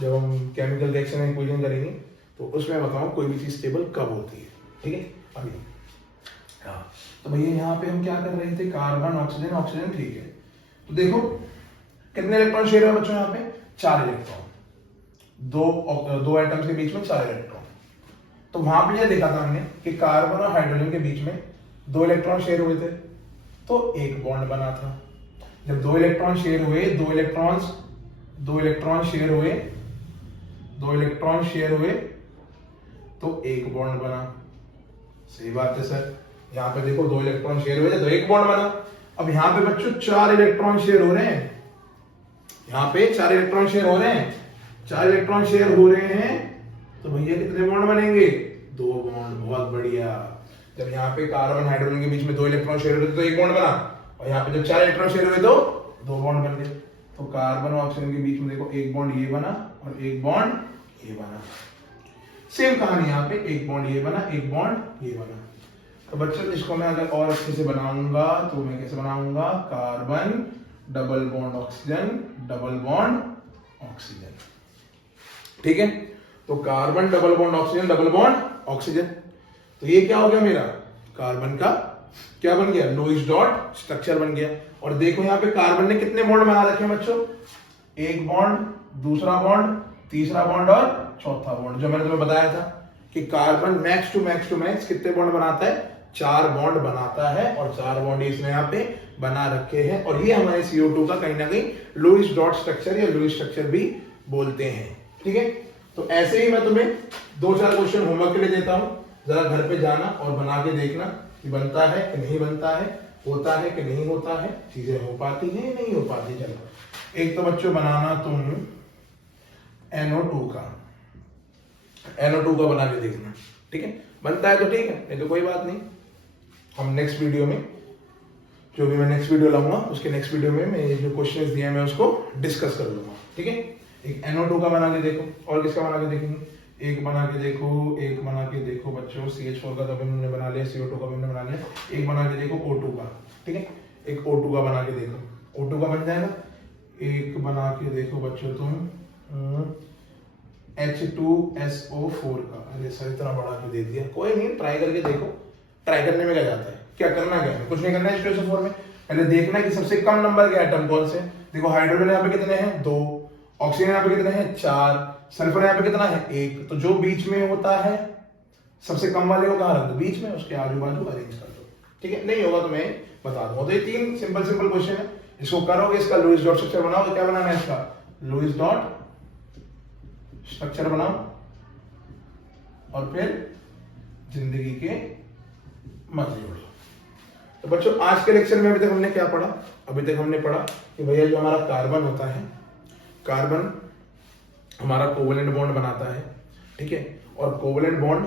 जब हम केमिकल रिएक्शन इक्वेशन करेंगे तो उसमें बताऊं कोई भी चीज स्टेबल कब होती है। ठीक है, अभी हाँ, तो भैया यहाँ पे हम क्या कर रहे थे? कार्बन ऑक्सीजन, ऑक्सीजन, ठीक है। तो देखो कितने इलेक्ट्रॉन शेयर है बच्चों? यहाँ पे 4 इलेक्ट्रॉन, 2 एटम्स के बीच में 4 इलेक्ट्रॉन। तो वहां पे यह देखा था हमने कि कार्बन और हाइड्रोजन के बीच में 2 इलेक्ट्रॉन शेयर हुए थे, तो एक बॉन्ड बना था। जब 2 इलेक्ट्रॉन शेयर हुए, 2 इलेक्ट्रॉन शेयर हुए, 2 इलेक्ट्रॉन शेयर हुए, तो एक बॉन्ड बना। सही बात है सर, यहाँ पे देखो 2 इलेक्ट्रॉन शेयर हुए थे तो एक बॉन्ड बना। अब यहाँ पे बच्चों 4 इलेक्ट्रॉन शेयर हो रहे हैं, यहाँ पे 4 इलेक्ट्रॉन शेयर हो रहे हैं, 4 इलेक्ट्रॉन शेयर हो रहे हैं, तो भैया कितने बॉन्ड बनेंगे? 2 बॉन्ड। बहुत बढ़िया। जब यहाँ पे कार्बन हाइड्रोजन के बीच में 2 इलेक्ट्रॉन शेयर हुए तो एक बॉन्ड बना, और यहाँ पे जब 4 इलेक्ट्रॉन शेयर हुए तो 2 बॉन्ड बन गए। तो कार्बन और ऑक्सीजन के बीच में देखो एक बॉन्ड ये बना और एक बॉन्ड ये बना। सेम कहानी यहाँ पे, एक बॉन्ड ये बना, एक बॉन्ड ये बना। तो बच्चों इसको मैं अगर और अच्छे से बनाऊंगा तो मैं कैसे बनाऊंगा, carbon double bond oxygen, double bond oxygen. ठीक है, तो carbon double bond oxygen, double bond oxygen. तो ये क्या हो गया, मेरा कार्बन का क्या बन गया, लुईस डॉट स्ट्रक्चर बन गया। और देखो यहाँ पे कार्बन ने कितने बॉन्ड बना रखे हैं बच्चों, एक बॉन्ड, दूसरा बॉन्ड, तीसरा बॉन्ड और चौथा बॉन्ड। जो मैंने तुम्हें बताया था कि कार्बन मैक्स टू मैक्स कितने बॉन्ड बनाता है, 4 बॉन्ड बनाता है। और 4 बॉन्ड इसने यहाँ पे बना रखे हैं। और ये हमारे CO2 का कहीं ना कहीं लुईस डॉट स्ट्रक्चर या लुईस स्ट्रक्चर भी बोलते हैं। ठीक है, तो ऐसे ही मैं तुम्हें 2-4 क्वेश्चन होमवर्क के लिए देता हूँ, जरा घर पे जाना और बना के देखना कि बनता है कि नहीं बनता है, होता है कि नहीं होता है, चीजें हो पाती है नहीं हो पाती। चलो एक तो बच्चों बनाना तुम NO2 का बना के देखना। ठीक है, बनता है तो ठीक है, नहीं तो कोई बात नहीं। हम नेक्स्ट वीडियो में, जो भी मैं नेक्स्ट वीडियो लाऊंगा उसके नेक्स्ट वीडियो में मैं ये जो क्वेश्चंस दिए मैं उसको डिस्कस कर लूंगा। ठीक है, एक NO2 का बना के देखो, और किसका बना के देखेंगे, एक बना के देखो, एक बना के देखो बच्चों, CH4 का तो हमने बना लिया, CO2 का हमने बना लिया, एक बना के देखो O2 का। ठीक है, एक O2 का बना के देखो, O2 का बन जाएगा। एक बना के देखो बच्चों तुम H2SO4 का। अरे सर इतना बड़ा क्यों दे दिया, कोई नहीं, ट्राई करके देखो। ट्राई करने में क्या जाता है, क्या करना क्या है, कुछ नहीं करना है। H2SO4 में पहले देखना कि सबसे कम नंबर के एटम कौन से। देखो हाइड्रोजन यहाँ पे कितने हैं, 2, ऑक्सीजन यहाँ पे कितने हैं, 4, सल्फर यहाँ पे कितना है, 1। तो जो बीच में होता है सबसे कम वाले को कहाँ रख दो, बीच में, उसके आजू बाजू अरेंज कर दो। ठीक है, नहीं होगा तो मैं बता दूंगा। तो ये 3 सिंपल क्वेश्चन है, इसको करोगे, इसका लुईस डॉट स्ट्रक्चर बनाओ। क्या बनाना है, इसका लुईस डॉट स्ट्रक्चर बनाओ और फिर जिंदगी के मजे उड़ो। तो बच्चों आज के लेक्चर में अभी तक हमने क्या पढ़ा, अभी तक हमने पढ़ा कि भैया जो हमारा कार्बन होता है, कार्बन हमारा कोवेलेंट बॉन्ड बनाता है। ठीक है, और कोवेलेंट बॉन्ड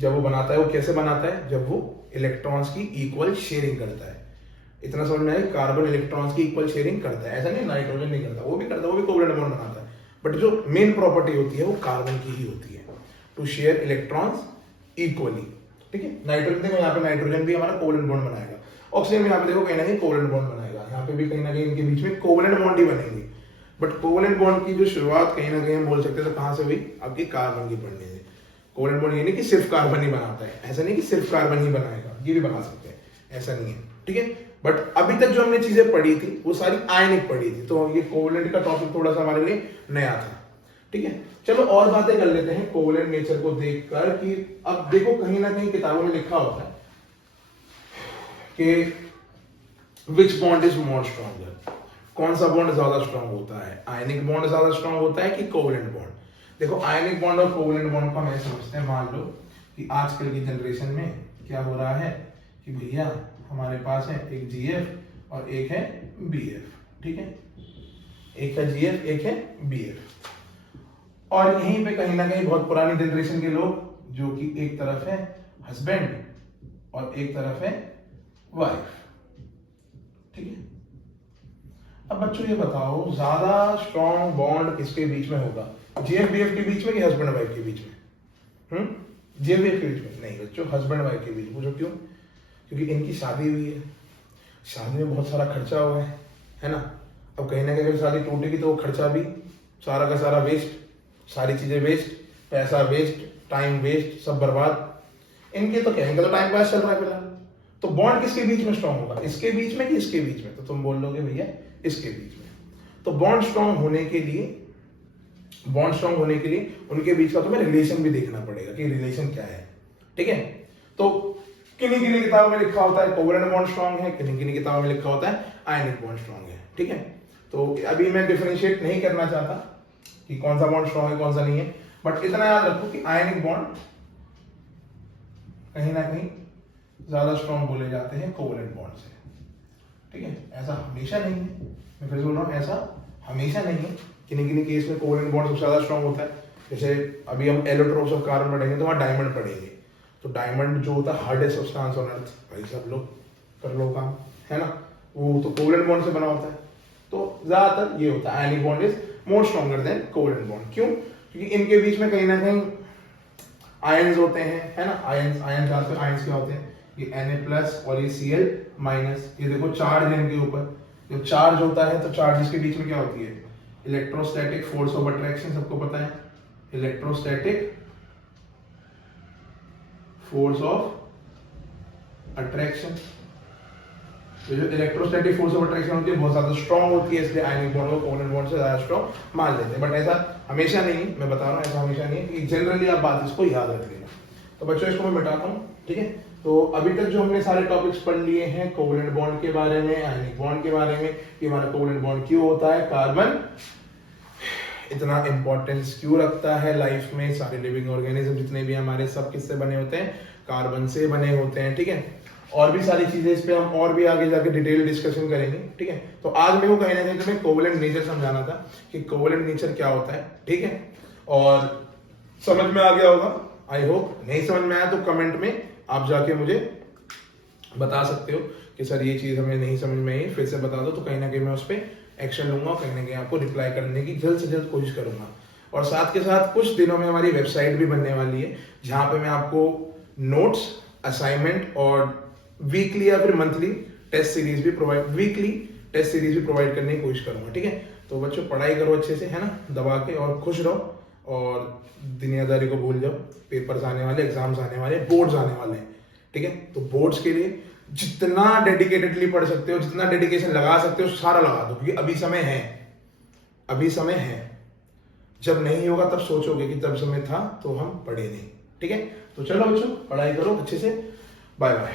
जब वो बनाता है वो कैसे बनाता है, जब वो इलेक्ट्रॉन्स की इक्वल शेयरिंग करता है। इतना समझ में आया, कार्बन इलेक्ट्रॉन्स की इक्वल शेयरिंग करता है, ऐसा नहीं नाइट्रोजन नहीं करता, वो भी करता है, वो भी कोवेलेंट बॉन्ड बनाता है। बट जो मेन प्रॉपर्टी होती है वो कार्बन की ही होती है, टू शेयर इलेक्ट्रॉन्स इक्वली। ठीक है, नाइट्रोजन देखो यहाँ पे नाइट्रोजन भी हमारा कोवेलेंट बॉन्ड बनाएगा, ऑक्सीजन भी यहाँ पे देखो कहीं ना कहीं कोवेलेंट बॉन्ड बनाएगा, यहाँ पे भी कहीं ना कहीं इनके बीच में कोवेलेंट बॉन्ड ही बनेंगे। बट कोवेलेंट बॉन्ड की जो शुरुआत कहीं ना कहीं हम बोल सकते हैं तो कहाँ से हुई, आपकी कार्बन की पढ़ने से। कोवेलेंट बॉन्ड ये नहीं कि सिर्फ कार्बन ही बनाता है, ऐसा नहीं कि सिर्फ कार्बन ही बनाएगा, ये भी बना सकते हैं, ऐसा नहीं है। ठीक है, बट अभी तक जो हमने चीजें पढ़ी थी वो सारी आयनिक पढ़ी थी, तो ये कोवेलेंट का टॉपिक थोड़ा सा हमारे लिए नया था। ठीक है, चलो और बातें कर लेते हैं कोवेलेंट नेचर को देखकर कि अब देखो कहीं ना कहीं किताबों में लिखा होता है कि विच बॉन्ड इज मोर स्ट्रॉन्गर, कौन सा बॉन्ड ज्यादा स्ट्रॉन्ग होता है, आयनिक बॉन्ड ज्यादा स्ट्रॉन्ग होता है कि कोवेलेंट बॉन्ड। देखो आयनिक बॉन्ड और कोवेलेंट बॉन्ड को हम समझते हैं, मान लो कि आजकल की जनरेशन में क्या हो रहा है कि भैया हमारे पास है एक GF और एक है BF। ठीक है, एक है GF एक है BF। और यहीं पे कहीं ना कहीं बहुत पुरानी जनरेशन के लोग जो कि एक तरफ है हस्बैंड और एक तरफ है वाइफ। ठीक है, अब बच्चों ये बताओ ज्यादा स्ट्रॉन्ग बॉन्ड किसके बीच में होगा, GF BF के बीच में कि हस्बैंड वाइफ के बीच में? GF BF के बीच में नहीं बच्चों, हस्बैंड वाइफ के बीच। पूछो क्यों? क्योंकि इनकी शादी हुई है, शादी में बहुत सारा खर्चा हुआ है ना। अब कहीं ना कहीं अगर शादी टूटेगी तो वो खर्चा भी सारा का सारा वेस्ट, सारी चीजें वेस्ट, पैसा वेस्ट, टाइम वेस्ट, सब बर्बाद। इनके तो क्या, इनका तो टाइम पास चल रहा है फिलहाल। तो बॉन्ड किसके बीच में स्ट्रॉन्ग होगा, इसके बीच में कि इसके बीच में? तो तुम बोल लोगे भैया इसके बीच में। तो बॉन्ड स्ट्रॉन्ग होने के लिए उनके बीच का तुम्हें रिलेशन भी देखना पड़ेगा कि रिलेशन क्या है। ठीक है, तो किन्हीं किताबों में लिखा होता है कोवेलेंट बॉन्ड स्ट्रॉन्ग है, किन्हीं किताबों में लिखा होता है आयनिक बॉन्ड स्ट्रॉन्ग है। ठीक है, तो अभी मैं डिफरेंशिएट नहीं करना चाहता कि कौन सा बॉन्ड स्ट्रॉन्ग है कौन सा नहीं है, बट इतना याद रखो कि आयनिक बॉन्ड कहीं ना कहीं ज्यादा स्ट्रॉन्ग बोले जाते हैं कोवेलेंट बॉन्ड से। ठीक है, ऐसा हमेशा नहीं है, मैं फिर बोल रहा हूँ ऐसा हमेशा नहीं है, किन्हीं केस में कोवेलेंट बॉन्ड सबसे ज्यादा स्ट्रॉन्ग होता है। जैसे अभी हम एलोट्रोप्स ऑफ कार्बन पढ़ेंगे तो वहाँ डायमंड पढ़ेंगे, तो डायमंड जो होता है हार्डेस्ट सब्सटेंस ऑन अर्थ, भाई सब लोग कर लो काम, है ना, वो तो कोवेलेंट बॉन्ड से बना होता है। तो तो ज्यादातर ये होता है ionic bond is more stronger than covalent bond. क्यों? क्योंकि इनके बीच में कहीं ना कहीं आयंस होते हैं, है ना। आयंस आयंस क्या होते हैं? ये Na+ और ये Cl-। ये देखो चार्ज है इनके ऊपर। जब चार्ज होता है तो चार्जेस के बीच में क्या होती है? इलेक्ट्रोस्टैटिक फोर्स ऑफ अट्रैक्शन, सबको पता है। इलेक्ट्रोस्टैटिक फोर्स ऑफ अट्रैक्शन, तो जो इलेक्ट्रोस्टैटिक फोर्स ऑफ अट्रैक्शन होती है बहुत ज्यादा स्ट्रॉन्ग होती है, इसलिए आयनिक बॉन्ड को कोवेलेंट बॉन्ड से ज्यादा स्ट्रॉन्ग मान लेते हैं। बट ऐसा हमेशा नहीं है, मैं बता रहा हूँ, ऐसा हमेशा नहीं है। कि जनरली आप बात इसको याद रख लेना। तो बच्चों इसको मैं मिटाता हूँ, ठीक है। तो अभी तक जो हमने सारे टॉपिक्स पढ़ लिए हैं कोवेलेंट बॉन्ड के बारे में, आयनिक बॉन्ड के बारे में, कि हमारा कोवेलेंट बॉन्ड क्यों होता है, कार्बन इतना इंपॉर्टेंस क्यों रखता है लाइफ में, सारे लिविंग ऑर्गेनिज्म जितने भी हमारे सब किससे बने होते हैं? कार्बन से बने होते हैं, ठीक है। और भी सारी चीजें इस पे हम और भी आगे जाके डिटेल डिस्कशन करेंगे, ठीक है। तो आज मेरे को कहीं ना कहीं तुम्हें कोवेलेंट नेचर समझाना था कि कोवेलेंट नेचर क्या होता है, ठीक है। और समझ में आ गया होगा आई होप। नहीं समझ में आया तो कमेंट में आप जाके मुझे बता सकते हो कि सर ये चीज हमें नहीं समझ में आई, फिर से बता दो। तो कहीं ना कहीं मैं उस पर एक्शन लूंगा, कहीं ना कहीं आपको रिप्लाई करने की जल्द से जल्द कोशिश करूंगा। और साथ के साथ कुछ दिनों में हमारी वेबसाइट भी बनने वाली है, जहां पे मैं आपको नोट्स, असाइनमेंट और वीकली या फिर मंथली टेस्ट सीरीज भी प्रोवाइड करने की कोशिश करूंगा, ठीक है। तो बच्चों पढ़ाई करो अच्छे से, है ना, दबा के, और खुश रहो और दुनियादारी को भूल जाओ। पेपर्स आने वाले, एग्जाम्स आने वाले, बोर्ड्स आने वाले हैं, ठीक है। तो बोर्ड्स के लिए जितना डेडिकेटेडली पढ़ सकते हो, जितना डेडिकेशन लगा सकते हो सारा लगा दो, क्योंकि अभी समय है, अभी समय है। जब नहीं होगा तब सोचोगे कि तब समय था तो हम पढ़े नहीं, ठीक है। तो चलो बच्चों पढ़ाई करो अच्छे से, बाय बाय।